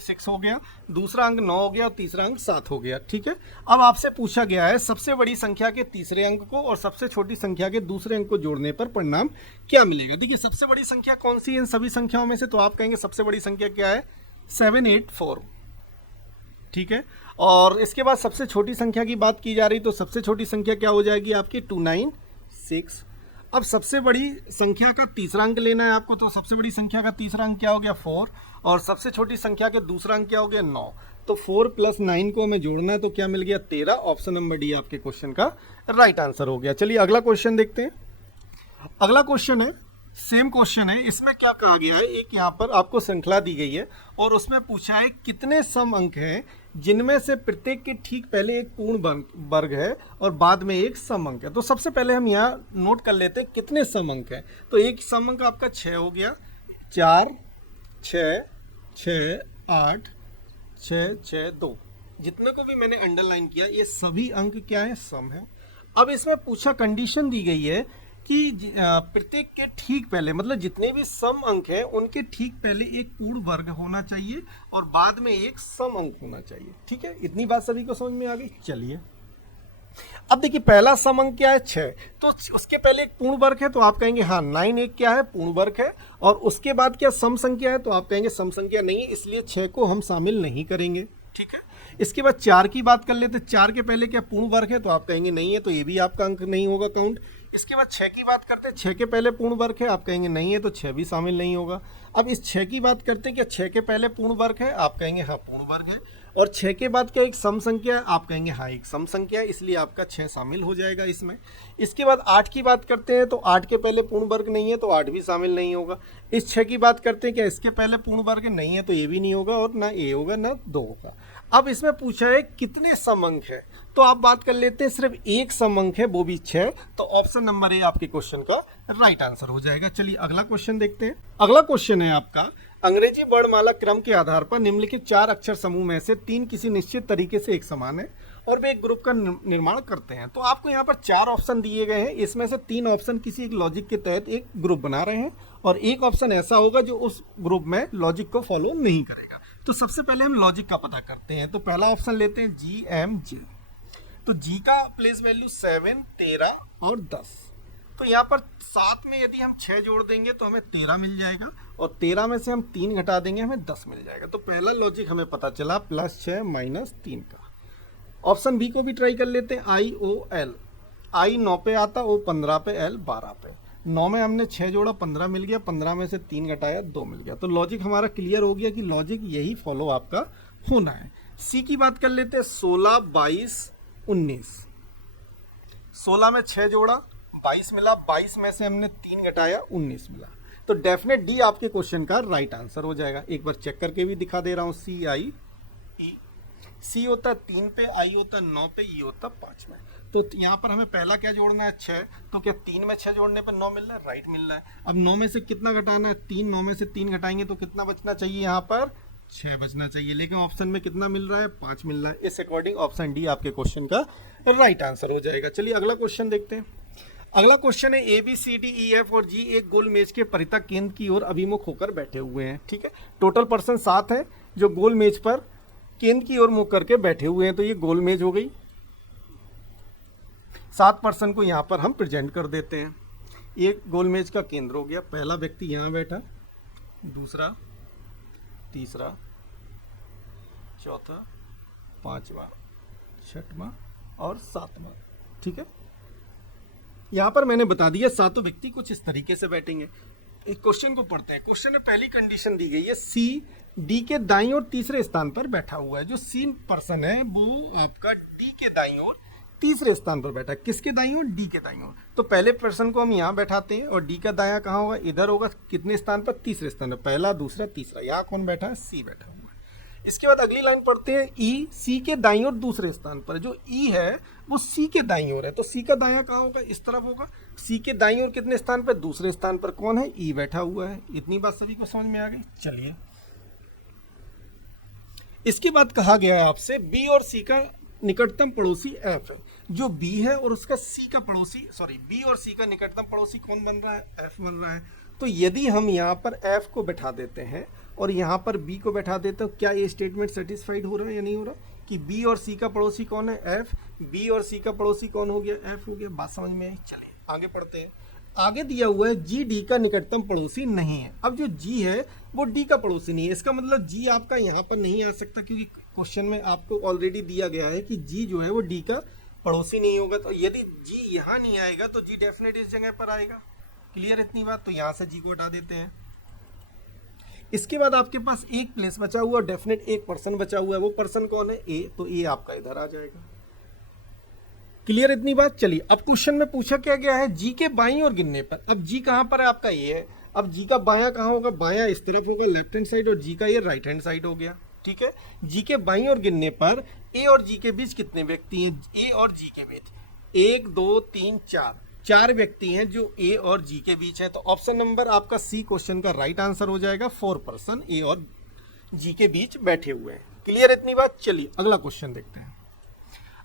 6 हो गया, दूसरा अंक 9 हो गया और तीसरा अंक 7 हो गया। ठीक है, अब आपसे पूछा गया है सबसे बड़ी संख्या के तीसरे अंक को और सबसे छोटी संख्या के दूसरे अंक को जोड़ने पर परिणाम क्या मिलेगा। देखिए सबसे बड़ी संख्या कौन सी है इन सभी संख्याओं में से, तो आप कहेंगे सबसे बड़ी संख्या क्या है, 784। ठीक है, और इसके बाद सबसे छोटी संख्या की बात की जा रही, तो सबसे छोटी संख्या क्या हो जाएगी आपकी 296। अब सबसे बड़ी संख्या का तीसरा अंक लेना है आपको, तो सबसे बड़ी संख्या का तीसरा अंक क्या हो गया 4, और सबसे छोटी संख्या के दूसरा अंक क्या हो गया 9। तो 4 + 9 को हमें जोड़ना है, तो क्या मिल गया 13। ऑप्शन नंबर डी आपके क्वेश्चन का राइट आंसर हो गया। चलिए अगला क्वेश्चन देखते हैं। अगला क्वेश्चन है, सेम क्वेश्चन है, इसमें क्या कहा गया है, एक यहाँ पर आपको श्रृंखला दी गई है और उसमें पूछा है कितने सम अंक हैं जिनमें से प्रत्येक के ठीक पहले एक पूर्ण वर्ग है और बाद में एक सम अंक है। तो सबसे पहले हम यहाँ नोट कर लेते हैं कितने सम अंक हैं। तो एक सम अंक आपका 6 हो गया, 4 6 6 8 6 6 2, जितने को भी मैंने अंडरलाइन किया ये सभी अंक क्या है, सम है। अब इसमें पूछा, कंडीशन दी गई है कि प्रत्येक के ठीक पहले, मतलब जितने भी सम अंक हैं उनके ठीक पहले एक पूर्ण वर्ग होना चाहिए और बाद में एक सम अंक होना चाहिए। ठीक है, इतनी बात सभी को समझ में आ गई। चलिए अब देखिए पहला समंक क्या है 6, तो उसके पहले एक पूर्ण वर्ग है तो आप कहेंगे हाँ 9 एक क्या है पूर्ण वर्ग है, और उसके बाद क्या सम संख्या है तो आप कहेंगे सम संख्या नहीं है, इसलिए 6 को हम शामिल नहीं करेंगे। ठीक है, इसके बाद 4 की बात कर लेते, 4 के पहले क्या पूर्ण वर्ग है तो आप कहेंगे नहीं है, तो ये भी आपका अंक नहीं होगा काउंट। इसके बाद 6 की बात करते हैं, 6 के पहले पूर्ण वर्ग है, आप कहेंगे नहीं है, तो 6 भी शामिल नहीं होगा। अब इस 6 की बात करते हैं, क्या 6 के पहले पूर्ण वर्ग है, आप कहेंगे हाँ पूर्ण वर्ग है, और 6 के बाद क्या एक सम संख्या है, आप कहेंगे हाँ एक सम संख्या है, इसलिए आपका 6 शामिल हो जाएगा इसमें। इसके बाद 8 की बात करते हैं, तो 8 के पहले पूर्ण वर्ग नहीं है, तो 8 भी शामिल नहीं होगा। इस 6 की बात करते हैं, क्या इसके पहले पूर्ण वर्ग नहीं है, तो ये भी नहीं होगा, और ना ए होगा ना 2 होगा। अब इसमें पूछा है कितने समंक है, तो आप बात कर लेते हैं सिर्फ एक समंक है, वो भी 6, तो ऑप्शन नंबर ए आपके क्वेश्चन का राइट आंसर हो जाएगा। चलिए अगला क्वेश्चन देखते हैं। अगला क्वेश्चन है आपका, अंग्रेजी वर्णमाला क्रम के आधार पर निम्नलिखित 4 अक्षर समूह में से 3 किसी निश्चित तरीके से एक समान है और वे एक ग्रुप का निर्माण करते हैं। तो आपको यहाँ पर 4 ऑप्शन दिए गए हैं, इसमें से 3 ऑप्शन किसी एक लॉजिक के तहत एक ग्रुप बना रहे हैं, और एक ऑप्शन ऐसा होगा जो उस ग्रुप में लॉजिक को फॉलो नहीं करेगा। तो सबसे पहले हम लॉजिक का पता करते हैं। तो पहला ऑप्शन लेते हैं GMJ, तो G का प्लेस वैल्यू 7, 13 और 10। तो यहाँ पर 7 में यदि हम 6 जोड़ देंगे तो हमें 13 मिल जाएगा, और 13 में से हम 3 घटा देंगे हमें 10 मिल जाएगा। तो पहला लॉजिक हमें पता चला +6 -3 का। ऑप्शन बी को भी ट्राई कर लेते हैं, IOL, I 9 पे आता, O 15 पे, L 12 पे। 9 में हमने 6 जोड़ा 15 मिल गया, 15 में से 3 घटाया 2 मिल गया। तो लॉजिक हमारा क्लियर हो गया कि लॉजिक यही फॉलो आपका होना है। सी की बात कर लेते हैं, 16, 22, 19। 16 में 6 जोड़ा 22 मिला, 22 में से हमने 3 घटाया 19 मिला। तो डेफिनेट डी आपके क्वेश्चन का राइट आंसर हो जाएगा। एक बार चेक करके भी दिखा दे रहा हूँ, CI E, C होता है 3 पे, I होता है 9 पे, E होता है 5 में। तो यहाँ पर हमें पहला क्या जोड़ना है 6, तो क्या 3 में 6 जोड़ने पर 9 मिल रहा है, राइट मिल रहा है। अब 9 में से कितना घटाना है, 3, 9 में से 3 घटाएंगे तो कितना बचना चाहिए, यहाँ पर 6 बचना चाहिए, लेकिन ऑप्शन में कितना मिल रहा है 5 मिल रहा है। इस अकॉर्डिंग ऑप्शन डी आपके क्वेश्चन का राइट आंसर हो जाएगा। चलिए अगला क्वेश्चन देखते हैं। अगला क्वेश्चन है, ABCDEF और G एक गोल मेज के परितः केंद्र की ओर अभिमुख होकर बैठे हुए हैं। ठीक है, टोटल पर्सन 7 है जो गोल मेज पर केंद्र की ओर मुख करके बैठे हुए हैं। तो ये गोल मेज हो गई, 7 पर्सन को यहाँ पर हम प्रेजेंट कर देते हैं। ये गोल मेज का केंद्र हो गया। पहला व्यक्ति यहाँ बैठा, दूसरा, तीसरा, चौथा, 5वां, 6वां और 7वां। ठीक है, यहाँ पर मैंने बता दिया 7 व्यक्ति कुछ इस तरीके से बैठेंगे। एक क्वेश्चन को पढ़ते हैं। क्वेश्चन में पहली कंडीशन दी गई है, C D के दाईं ओर तीसरे स्थान पर बैठा हुआ है। जो C पर्सन है वो आपका D के दाईं ओर तीसरे स्थान पर बैठा है। किसके दाईं ओर, D के दाईं ओर। तो पहले पर्सन को हम यहाँ बैठाते हैं, और D का दायां कहाँ होगा, इधर होगा। कितने स्थान पर, तीसरे स्थान पर, पहला, दूसरा, तीसरा। यहाँ कौन बैठा है, C बैठा हुआ है। इसके बाद अगली लाइन पढ़ते हैं, E C के दाईं ओर दूसरे स्थान पर। जो E है वो C के दाईं ओर है, तो C का दायां कहाँ होगा, इस तरफ होगा। C के दाईं ओर कितने स्थान पर, दूसरे स्थान पर। कौन है, E बैठा हुआ है। इतनी बात सभी को समझ में आ गई। चलिए इसके बाद कहा गया है आपसे B और C का निकटतम पड़ोसी F है। जो B है और उसका C का पड़ोसी, B और C का निकटतम पड़ोसी कौन बन रहा है, F बन रहा है। तो यदि हम यहाँ पर F को बैठा देते हैं और यहाँ पर B को बैठा देते हैं, तो क्या ये स्टेटमेंट सेटिस्फाइड हो रहा है या नहीं हो रहा, कि B और C का पड़ोसी कौन है, F। B और C का पड़ोसी कौन हो गया, F हो गया। बात समझ में आई। चलिए आगे पढ़ते हैं। आगे दिया हुआ है G D का निकटतम पड़ोसी नहीं है। अब जो G है वो D का पड़ोसी नहीं है, इसका मतलब G आपका यहाँ पर नहीं आ सकता, क्योंकि क्वेश्चन में आपको ऑलरेडी दिया गया है कि G जो है वो D का पड़ोसी नहीं होगा। तो यदि G यहाँ नहीं आएगा तो G डेफिनेट इस जगह पर आएगा। क्लियर इतनी बात। तो यहाँ से G को हटा देते हैं। इसके बाद आपके पास एक प्लेस बचा हुआ, डेफिनेट एक पर्सन बचा हुआ है। वो पर्सन कौन है, A। तो A आपका इधर आ जाएगा। क्लियर इतनी बात। चलिए अब क्वेश्चन में पूछा क्या गया है, G के बाईं ओर गिनने पर। अब G कहाँ पर है, आपका ये है। अब G का बायां कहाँ होगा, बायां इस तरफ होगा, लेफ्ट हैंड साइड, और G का ये राइट हैंड साइड हो गया। ठीक है, G के बाईं ओर गिनने पर A और G के बीच कितने व्यक्ति हैं, A और G के बीच 1 2 3 4 व्यक्ति हैं जो A और G के बीच है। तो ऑप्शन नंबर आपका C क्वेश्चन का राइट आंसर हो जाएगा। 4 पर्सन A और G के बीच बैठे हुए हैं। क्लियर इतनी बात। चलिए अगला क्वेश्चन देखते हैं।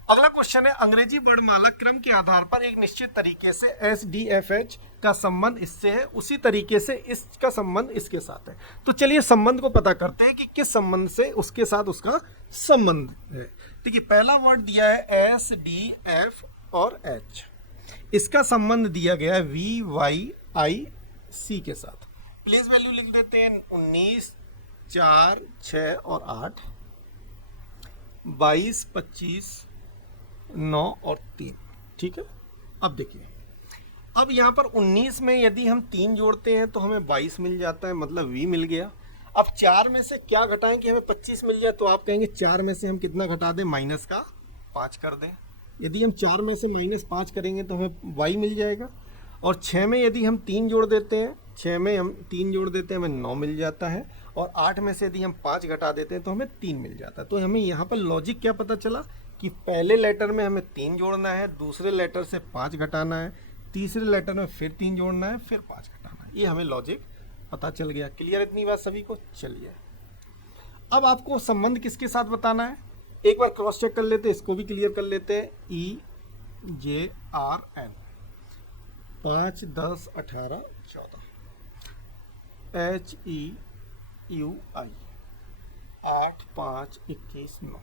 अगला क्वेश्चन है, अंग्रेजी वर्णमाला क्रम के आधार पर एक निश्चित तरीके से SDFH का संबंध इससे है, उसी तरीके से इसका संबंध इसके साथ है। तो चलिए संबंध को पता करते हैं कि किस संबंध से उसके साथ उसका संबंध है। देखिए पहला वर्ड दिया है एस डी एफ और एच, इसका संबंध दिया गया है वी वाई आई सी के साथ। प्लेस वैल्यू लिख देते हैं 19, 4, 6 और 8, 22, 25, 9 और 3। ठीक है, अब देखिए, अब यहाँ पर 19 में यदि हम 3 जोड़ते हैं तो हमें 22 मिल जाता है, मतलब v मिल गया। अब 4 में से क्या घटाएं कि हमें 25 मिल जाए, तो आप कहेंगे 4 में से हम कितना घटा दें, माइनस का 5 कर दें। यदि हम 4 में से -5 करेंगे तो हमें y मिल जाएगा। और 6 में यदि हम 3 जोड़ देते हैं, 6 में हम 3 जोड़ देते हैं, हमें 9 मिल जाता है। और 8 में से यदि हम 5 घटा देते हैं तो हमें 3 मिल जाता है। तो हमें यहाँ पर लॉजिक क्या पता चला कि पहले लेटर में हमें 3 जोड़ना है, दूसरे लेटर से 5 घटाना है, तीसरे लेटर में फिर 3 जोड़ना है, फिर 5 घटाना है। ये हमें लॉजिक पता चल गया। क्लियर इतनी बात सभी को? चलिए अब आपको संबंध किसके साथ बताना है, एक बार क्रॉस चेक कर लेते हैं, इसको भी क्लियर कर लेते हैं। E J R N 5, 10, 18, 14, H E U I 8, 5, 21, 9।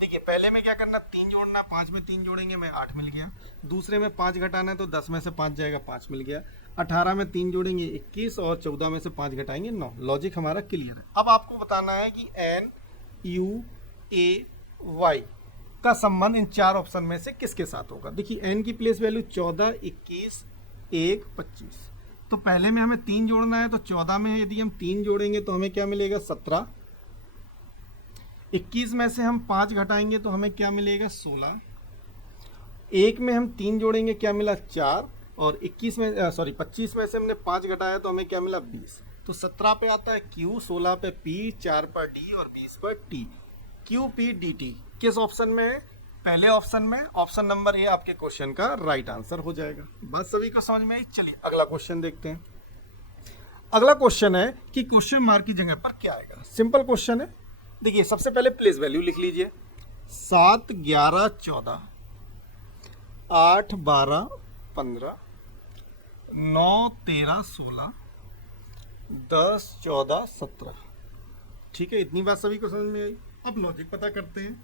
देखिए पहले में क्या करना, 3 जोड़ना, 5 में 3 जोड़ेंगे मैं 8 मिल गया। दूसरे में 5 घटाना है तो 10 में से 5 जाएगा, 5 मिल गया। 18 में 3 जोड़ेंगे 21 और 14 में से 5 घटाएंगे 9। लॉजिक हमारा क्लियर है। अब आपको बताना है कि एन यू ए वाई का संबंध इन 4 ऑप्शन में से किसके साथ होगा। देखिए एन की प्लेस वैल्यू 14, 21, 1, 25। तो पहले में हमें 3 जोड़ना है, तो 14 में यदि हम 3 जोड़ेंगे तो हमें क्या मिलेगा, 17। 21 में से हम 5 घटाएंगे तो हमें क्या मिलेगा, 16। 1 में हम 3 जोड़ेंगे, क्या मिला, 4। और 25 में से हमने 5 घटाया तो हमें क्या मिला, 20। तो 17 पे आता है Q, 16 पे P, 4 पर D और 20 पर T। QPDT किस ऑप्शन में है, पहले ऑप्शन में। ऑप्शन नंबर ए आपके क्वेश्चन का राइट आंसर हो जाएगा। बात सभी को समझ में आई? चलिए अगला क्वेश्चन देखते हैं। अगला क्वेश्चन है कि क्वेश्चन मार्क की जगह पर क्या आएगा। सिंपल क्वेश्चन है। देखिए सबसे पहले प्लेस वैल्यू लिख लीजिए, 7, 11, 14, 8, 12, 15, 9, 13, 16, 10, 14, 17। ठीक है, इतनी बात सभी को समझ में आई। अब लॉजिक पता करते हैं।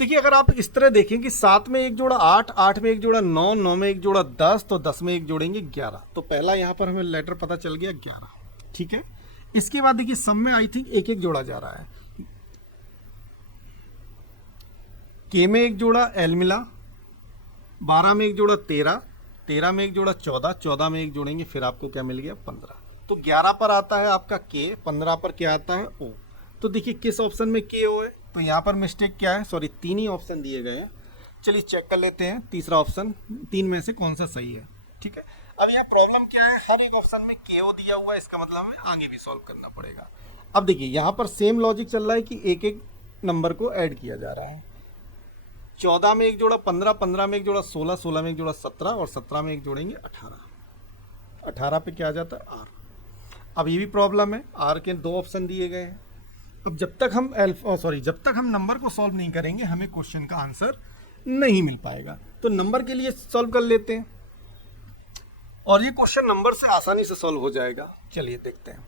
देखिए अगर आप इस तरह देखें कि 7 में 1 जोड़ा 8, 8 में 1 जोड़ा 9, 9 में 1 जोड़ा 10, तो 10 में 1 जोड़ेंगे 11। तो पहला यहाँ पर हमें लेटर पता चल गया 11। ठीक है, इसके बाद देखिए सब में आई थिंक 1 1 जोड़ा जा रहा है। के में 1 जोड़ा एल मिला, 12 में 1 जोड़ा 13, 13 में 1 जोड़ा 14, 14 में 1 जोड़ेंगे फिर आपको क्या मिल गया, 15। तो 11 पर आता है आपका के, 15 पर क्या आता है, ओ। तो देखिए किस ऑप्शन में के ओ है, तो यहाँ पर मिस्टेक क्या है, सॉरी 3 ही ऑप्शन दिए गए हैं। चलिए चेक कर लेते हैं तीसरा ऑप्शन 3 में से कौन सा सही है। ठीक है, अब यहाँ प्रॉब्लम क्या है, हर एक ऑप्शन में के ओ दिया हुआ है, इसका मतलब हमें आगे भी सॉल्व करना पड़ेगा। अब देखिए यहाँ पर सेम लॉजिक चल रहा है कि एक एक नंबर को ऐड किया जा रहा है। 14 में 1 जोड़ा 15, 15 में 1 जोड़ा 16, 16 में 1 जोड़ा 17 और 17 में 1 जोड़ेंगे 18। 18 पे क्या आ जाता है, आर। अब ये भी प्रॉब्लम है, आर के 2 ऑप्शन दिए गए हैं। अब जब तक हम नंबर को सॉल्व नहीं करेंगे हमें क्वेश्चन का आंसर नहीं मिल पाएगा। तो नंबर के लिए सॉल्व कर लेते हैं और ये क्वेश्चन नंबर से आसानी से सॉल्व हो जाएगा। चलिए देखते हैं।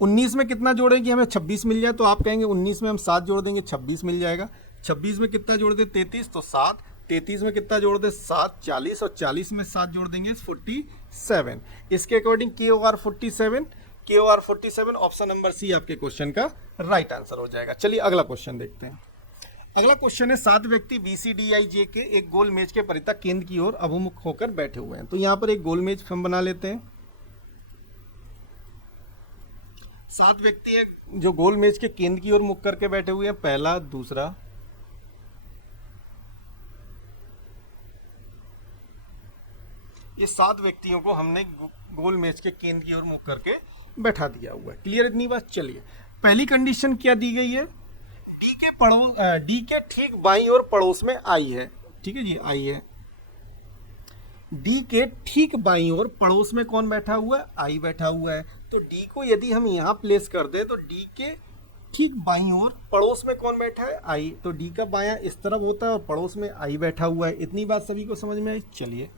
19 में कितना जोड़ेंगे हमें 26 मिल जाए, तो आप कहेंगे 19 में हम 7 जोड़ देंगे 26 मिल जाएगा। 26 में कितना जोड़ दे 33, तो 7। 33 में कितना जोड़ दे 7, 40 और 40 में 7 जोड़ देंगे 47। इसके according KOR 47, KOR 47 option number C आपके क्वेश्चन का राइट आंसर हो जाएगा। चलिए अगला क्वेश्चन देखते हैं। अगला क्वेश्चन है 7 व्यक्ति BCDIJ के एक गोल मेज के परितः केंद्र की ओर अभिमुख होकर बैठे हुए हैं। तो यहाँ पर एक गोल मेज हम बना लेते हैं। 7 व्यक्ति है जो गोल मेज के केंद्र की ओर मुख करके बैठे हुए हैं, पहला, दूसरा, ये 7 व्यक्तियों को हमने गोल मेज के केंद्र की ओर मुख करके बैठा दिया हुआ है। क्लियर इतनी बात? चलिए पहली कंडीशन क्या दी गई है, डी के ठीक बाईं ओर पड़ोस में आई है। ठीक है जी, आई है। डी के ठीक बाईं ओर पड़ोस में कौन बैठा हुआ है, आई बैठा हुआ है। तो डी को यदि हम यहाँ प्लेस कर दे तो डी के ठीक बाईं ओर पड़ोस में कौन बैठा है, आई। तो डी का बायां इस तरफ होता है और पड़ोस में आई बैठा हुआ है। इतनी बात सभी को समझ में आई? चलिए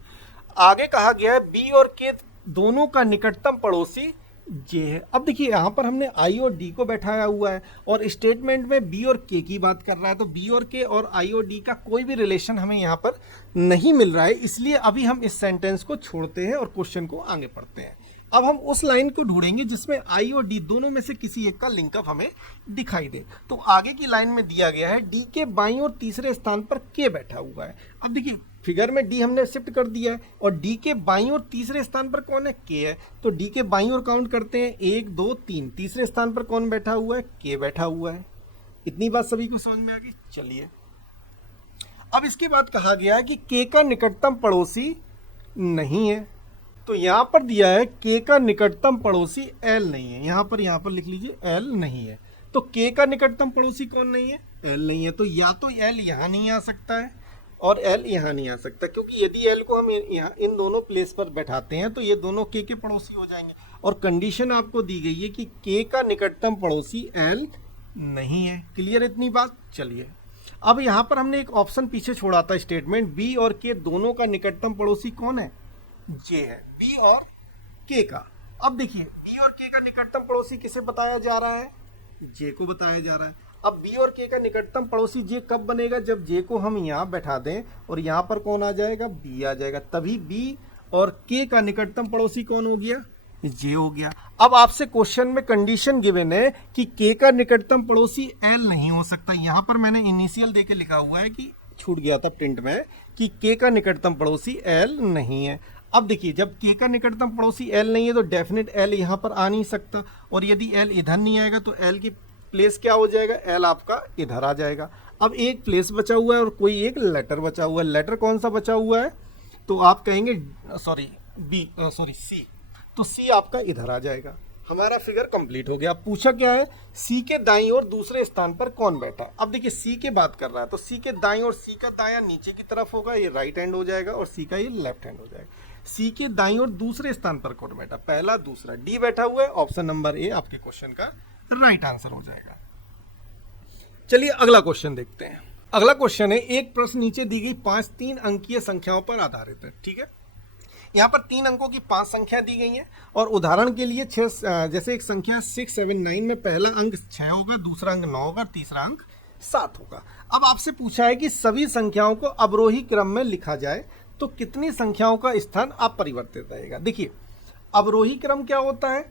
आगे कहा गया है बी और के दोनों का निकटतम पड़ोसी जे है। अब देखिए यहाँ पर हमने आई और डी को बैठाया हुआ है और स्टेटमेंट में बी और के की बात कर रहा है, तो बी और के और आई और डी का कोई भी रिलेशन हमें यहाँ पर नहीं मिल रहा है, इसलिए अभी हम इस सेंटेंस को छोड़ते हैं और क्वेश्चन को आगे पढ़ते हैं। अब हम उस लाइन को ढूंढेंगे जिसमें आई और डी दोनों में से किसी एक का लिंकअप हमें दिखाई दे। तो आगे की लाइन में दिया गया है डी के बाईं और तीसरे स्थान पर के बैठा हुआ है। अब देखिए फिगर में डी हमने शिफ्ट कर दिया है और डी के बाईं और तीसरे स्थान पर कौन है, के है। तो डी के बाईं और काउंट करते हैं 1 2 3, तीसरे स्थान पर कौन बैठा हुआ है, के बैठा हुआ है। इतनी बात सभी को समझ में आ गई। चलिए अब इसके बाद कहा गया है कि के का निकटतम पड़ोसी नहीं है। तो यहाँ पर दिया है के का निकटतम पड़ोसी एल नहीं है, यहाँ पर लिख लीजिए एल नहीं है। तो के का निकटतम पड़ोसी कौन नहीं है, एल नहीं है। तो या तो एल यहाँ नहीं आ सकता है और एल यहाँ नहीं आ सकता, क्योंकि यदि एल को हम यहाँ इन दोनों प्लेस पर बैठाते हैं तो ये दोनों के पड़ोसी हो जाएंगे। और कंडीशन आपको दी गई है कि के का निकटतम पड़ोसी एल नहीं है। क्लियर इतनी बात। चलिए अब यहाँ पर हमने एक ऑप्शन पीछे छोड़ा था, स्टेटमेंट बी और के दोनों का निकटतम पड़ोसी कौन है, जे है, बी और के का। अब देखिए बी और के का निकटतम पड़ोसी किसे बताया जा रहा है, जे को बताया जा रहा है। अब बी और के का निकटतम पड़ोसी जे कब बनेगा, जब जे को हम यहाँ बैठा दें और यहाँ पर कौन आ जाएगा, बी आ जाएगा, तभी बी और के का निकटतम पड़ोसी कौन हो गया, जे हो गया। अब आपसे क्वेश्चन में कंडीशन गिवन है कि के का निकटतम पड़ोसी एल नहीं हो सकता। यहाँ पर मैंने इनिशियल देके लिखा हुआ है कि छूट गया था प्रिंट में कि के का निकटतम पड़ोसी एल नहीं है। अब देखिए जब के का निकटतम पड़ोसी एल नहीं है तो डेफिनेट एल यहाँ पर आ नहीं सकता, और यदि एल इधर नहीं आएगा तो एल की प्लेस क्या हो जाएगा, एल आपका इधर आ जाएगा। अब एक प्लेस बचा हुआ है और कोई एक लेटर बचा हुआ है। लेटर कौन सा बचा हुआ है, तो आप कहेंगे सी, तो सी आपका इधर आ जाएगा। हमारा फिगर कंप्लीट हो गया। पूछा क्या है, सी के दाईं और दूसरे स्थान पर कौन बैठा। अब देखिए सी के बात कर रहा है तो सी के दाईं और सी का दायां नीचे की तरफ होगा, ये राइट हैंड हो जाएगा, और सी का ये लेफ्ट हैंड हो जाएगा। सी के दाईं और दूसरे स्थान पर कौन बैठा, पहला दूसरा, डी बैठा हुआ है। ऑप्शन नंबर ए आपके क्वेश्चन का राइट आंसर हो जाएगा। चलिए अगला क्वेश्चन देखते हैं। अगला क्वेश्चन है, एक प्रश्न नीचे दी गई 5 3 अंकीय संख्याओं पर आधारित है। ठीक है, यहाँ पर 3 अंकों की 5 संख्या दी गई हैं और उदाहरण के लिए 6, जैसे एक संख्या 6 7 9 में पहला अंक 6 होगा, दूसरा अंक 9 होगा, तीसरा अंक 7 होगा। अब आपसे पूछा है कि सभी संख्याओं को अवरोही क्रम में लिखा जाए तो कितनी संख्याओं का स्थान अपरिवर्तित रहेगा। देखिए अवरोही क्रम क्या होता है,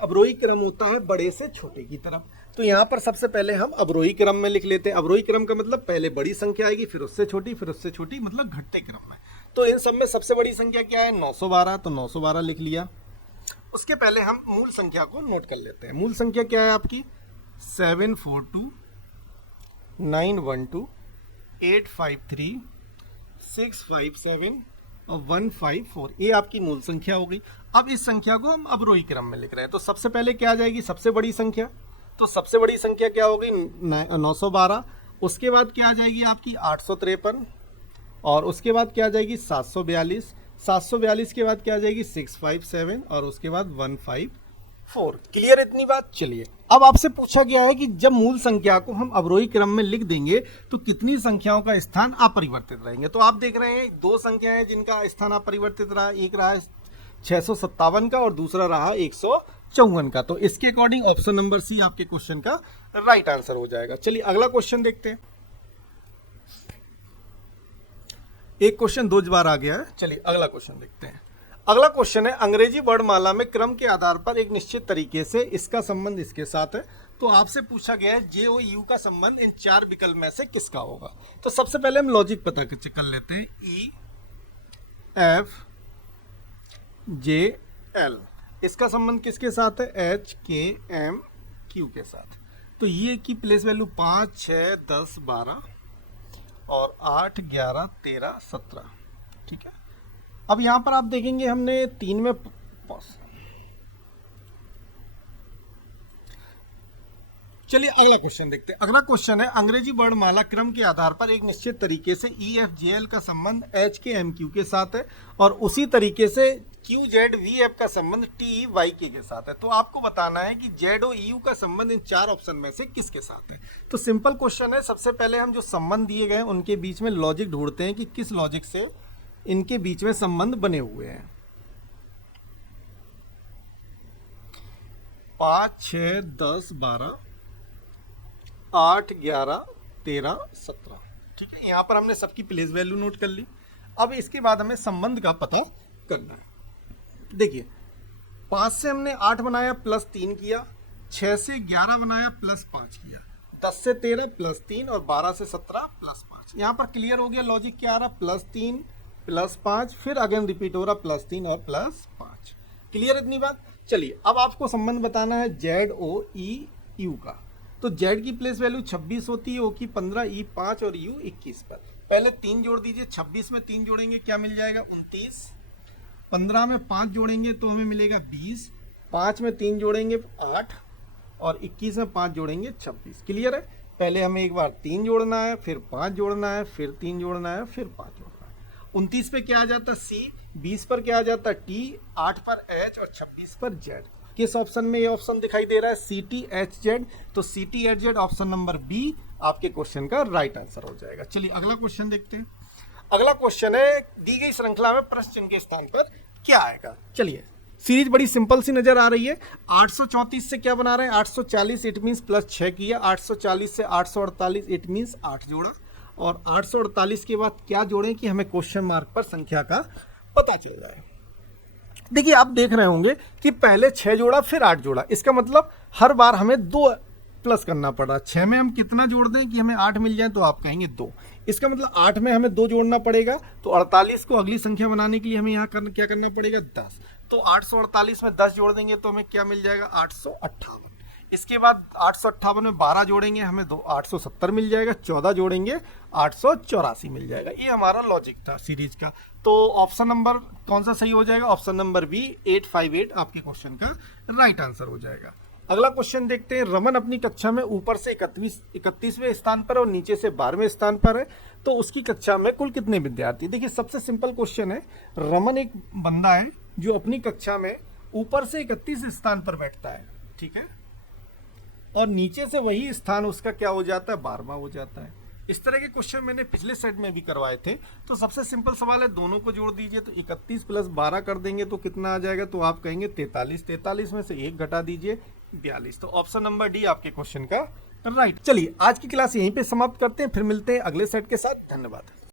अवरोही क्रम होता है बड़े से छोटे की तरफ। तो यहाँ पर सबसे पहले हम अवरोही क्रम में लिख लेते हैं। अवरोही क्रम का मतलब पहले बड़ी संख्या आएगी, फिर उससे छोटी, फिर उससे छोटी, मतलब घटते क्रम में। तो इन सब में सबसे बड़ी संख्या क्या है, 912, तो 912 लिख लिया। उसके पहले हम मूल संख्या को नोट कर लेते हैं। मूल संख्या क्या है आपकी, 742 912 853 657 और 154, ये आपकी मूल संख्या हो गई। अब इस संख्या को हम अवरोही क्रम में लिख रहे हैं, तो सबसे पहले क्या आ जाएगी, सबसे बड़ी संख्या। तो सबसे बड़ी संख्या क्या हो गई, 912। उसके बाद क्या आ जाएगी आपकी 853, और उसके बाद क्या आ जाएगी 742। 742 के बाद क्या आ जाएगी 657, और उसके बाद 154। क्लियर इतनी बात। चलिए अब आपसे पूछा गया है कि जब मूल संख्या को हम अवरोही क्रम में लिख देंगे तो कितनी संख्याओं का स्थान अपरिवर्तित रहेंगे। तो आप देख रहे हैं 2 संख्याएं हैं जिनका स्थान अपरिवर्तित रहा, एक रहा 657 का और दूसरा रहा 154 का। तो इसके अकॉर्डिंग ऑप्शन नंबर सी आपके क्वेश्चन का राइट आंसर हो जाएगा। चलिए अगला क्वेश्चन देखते हैं। एक क्वेश्चन 2 बार आ गया है। चलिए अगला क्वेश्चन देखते हैं। अगला क्वेश्चन है, अंग्रेजी वर्णमाला में क्रम के आधार पर एक निश्चित तरीके से इसका संबंध इसके साथ है। तो आपसे पूछा गया है जे और यू का संबंध इन 4 विकल्प में से किसका होगा। तो सबसे पहले हम लॉजिक पता कर लेते हैं। ई एफ जे एल, इसका संबंध किसके साथ है, एच के एम क्यू के साथ। तो ये की प्लेस वैल्यू 5 6 10 12 और 8 11 13 17। ठीक है, अब यहां पर आप देखेंगे हमने 3 में चलिए अगला क्वेश्चन देखते हैं। अगला क्वेश्चन है, अंग्रेजी वर्णमाला क्रम के आधार पर एक निश्चित तरीके से ई एफ जे एल का संबंध एच के एम क्यू के साथ है और उसी तरीके से क्यू जेड वी एफ का संबंध टी वाई के साथ है। तो आपको बताना है कि जेड और यू का संबंध इन 4 ऑप्शन में से किसके साथ है। तो सिंपल क्वेश्चन है, सबसे पहले हम जो संबंध दिए गए हैं उनके बीच में लॉजिक ढूंढते हैं कि किस लॉजिक से इनके बीच में संबंध बने हुए हैं। 5, 6, 10, 12, 8, 11, 13, 17। ठीक है, यहाँ पर हमने सबकी प्लेस वैल्यू नोट कर ली। अब इसके बाद हमें संबंध का पता करना है। देखिए 5 से हमने 8 बनाया प्लस 3 किया, 6 से 11 बनाया प्लस 5 किया, 10 से 13 प्लस 3 और 12 से 17 प्लस 5। यहाँ पर क्लियर हो गया लॉजिक क्या आ रहा, प्लस 3 प्लस 5, फिर अगेन रिपीट हो रहा प्लस 3 और प्लस 5। क्लियर इतनी बात। चलिए अब आपको संबंध बताना है ZOE का। तो Z की प्लेस वैल्यू 26 होती है, O की 15, E 5 और U 21 पर। पहले 3 जोड़ दीजिए, 26 में 3 जोड़ेंगे क्या मिल जाएगा 29, 15 में 5 जोड़ेंगे तो हमें मिलेगा 20, 5 में 3 जोड़ेंगे 8 और 21 में 5 जोड़ेंगे 26। क्लियर है। पहले हमें एक बार 3 जोड़ना है, फिर 5 जोड़ना है, फिर 3 जोड़ना है, फिर 5 जोड़ना है। 29 पे क्या आ जाता है C, 20 पर क्या आ जाता है T, 8 पर H और 26 पर Z। किस ऑप्शन में ये ऑप्शन दिखाई दे रहा है CTHZ, तो CTHZ ऑप्शन नंबर बी आपके क्वेश्चन का राइट आंसर हो जाएगा। चलिए अगला क्वेश्चन देखते हैं। अगला क्वेश्चन है दी गई श्रृंखला में प्रश्न चिन्ह के स्थान पर क्या आएगा। चलिए सीरीज बड़ी सिंपल सी नजर आ रही है। 834 से क्या बना रहे हैं 840, इट मीन्स प्लस 6 किया, 840 से 848 इट मीन्स 8 जोड़ा, और 848 के बाद क्या जोड़ें कि हमें क्वेश्चन मार्क पर संख्या का पता चल जाए। देखिए आप देख रहे होंगे कि पहले 6 जोड़ा फिर 8 जोड़ा, इसका मतलब हर बार हमें 2 प्लस करना पड़ा। 6 में हम कितना जोड़ दें कि हमें 8 मिल जाए, तो आप कहेंगे 2। इसका मतलब 8 में हमें 2 जोड़ना पड़ेगा, तो 48 को अगली संख्या बनाने के लिए हमें यहाँ क्या करना पड़ेगा 10। तो 848 में 10 जोड़ देंगे तो हमें क्या मिल जाएगा 858। इसके बाद 858 में 12 जोड़ेंगे हमें 870 मिल जाएगा, 14 जोड़ेंगे 884 मिल जाएगा। ये हमारा लॉजिक था सीरीज का। तो ऑप्शन नंबर कौन सा सही हो जाएगा, ऑप्शन नंबर बी 858 आपके क्वेश्चन का राइट आंसर हो जाएगा। अगला क्वेश्चन देखते हैं। रमन अपनी कक्षा में ऊपर से 31वें स्थान पर और नीचे से 12वें स्थान पर है, तो उसकी कक्षा में कुल कितने विद्यार्थी। देखिए सबसे सिंपल क्वेश्चन है, रमन एक बंदा है जो अपनी कक्षा में ऊपर से 31 स्थान पर बैठता है, ठीक है, और नीचे से वही स्थान उसका क्या हो जाता है 12वां हो जाता है। इस तरह के क्वेश्चन मैंने पिछले सेट में भी करवाए थे। तो सबसे सिंपल सवाल है, दोनों को जोड़ दीजिए, तो 31 प्लस 12 कर देंगे तो कितना आ जाएगा, तो आप कहेंगे 43। 43 में से 1 घटा दीजिए 42। तो ऑप्शन नंबर डी आपके क्वेश्चन का राइट। चलिए आज की क्लास यहीं पे समाप्त करते हैं, फिर मिलते हैं अगले सेट के साथ। धन्यवाद।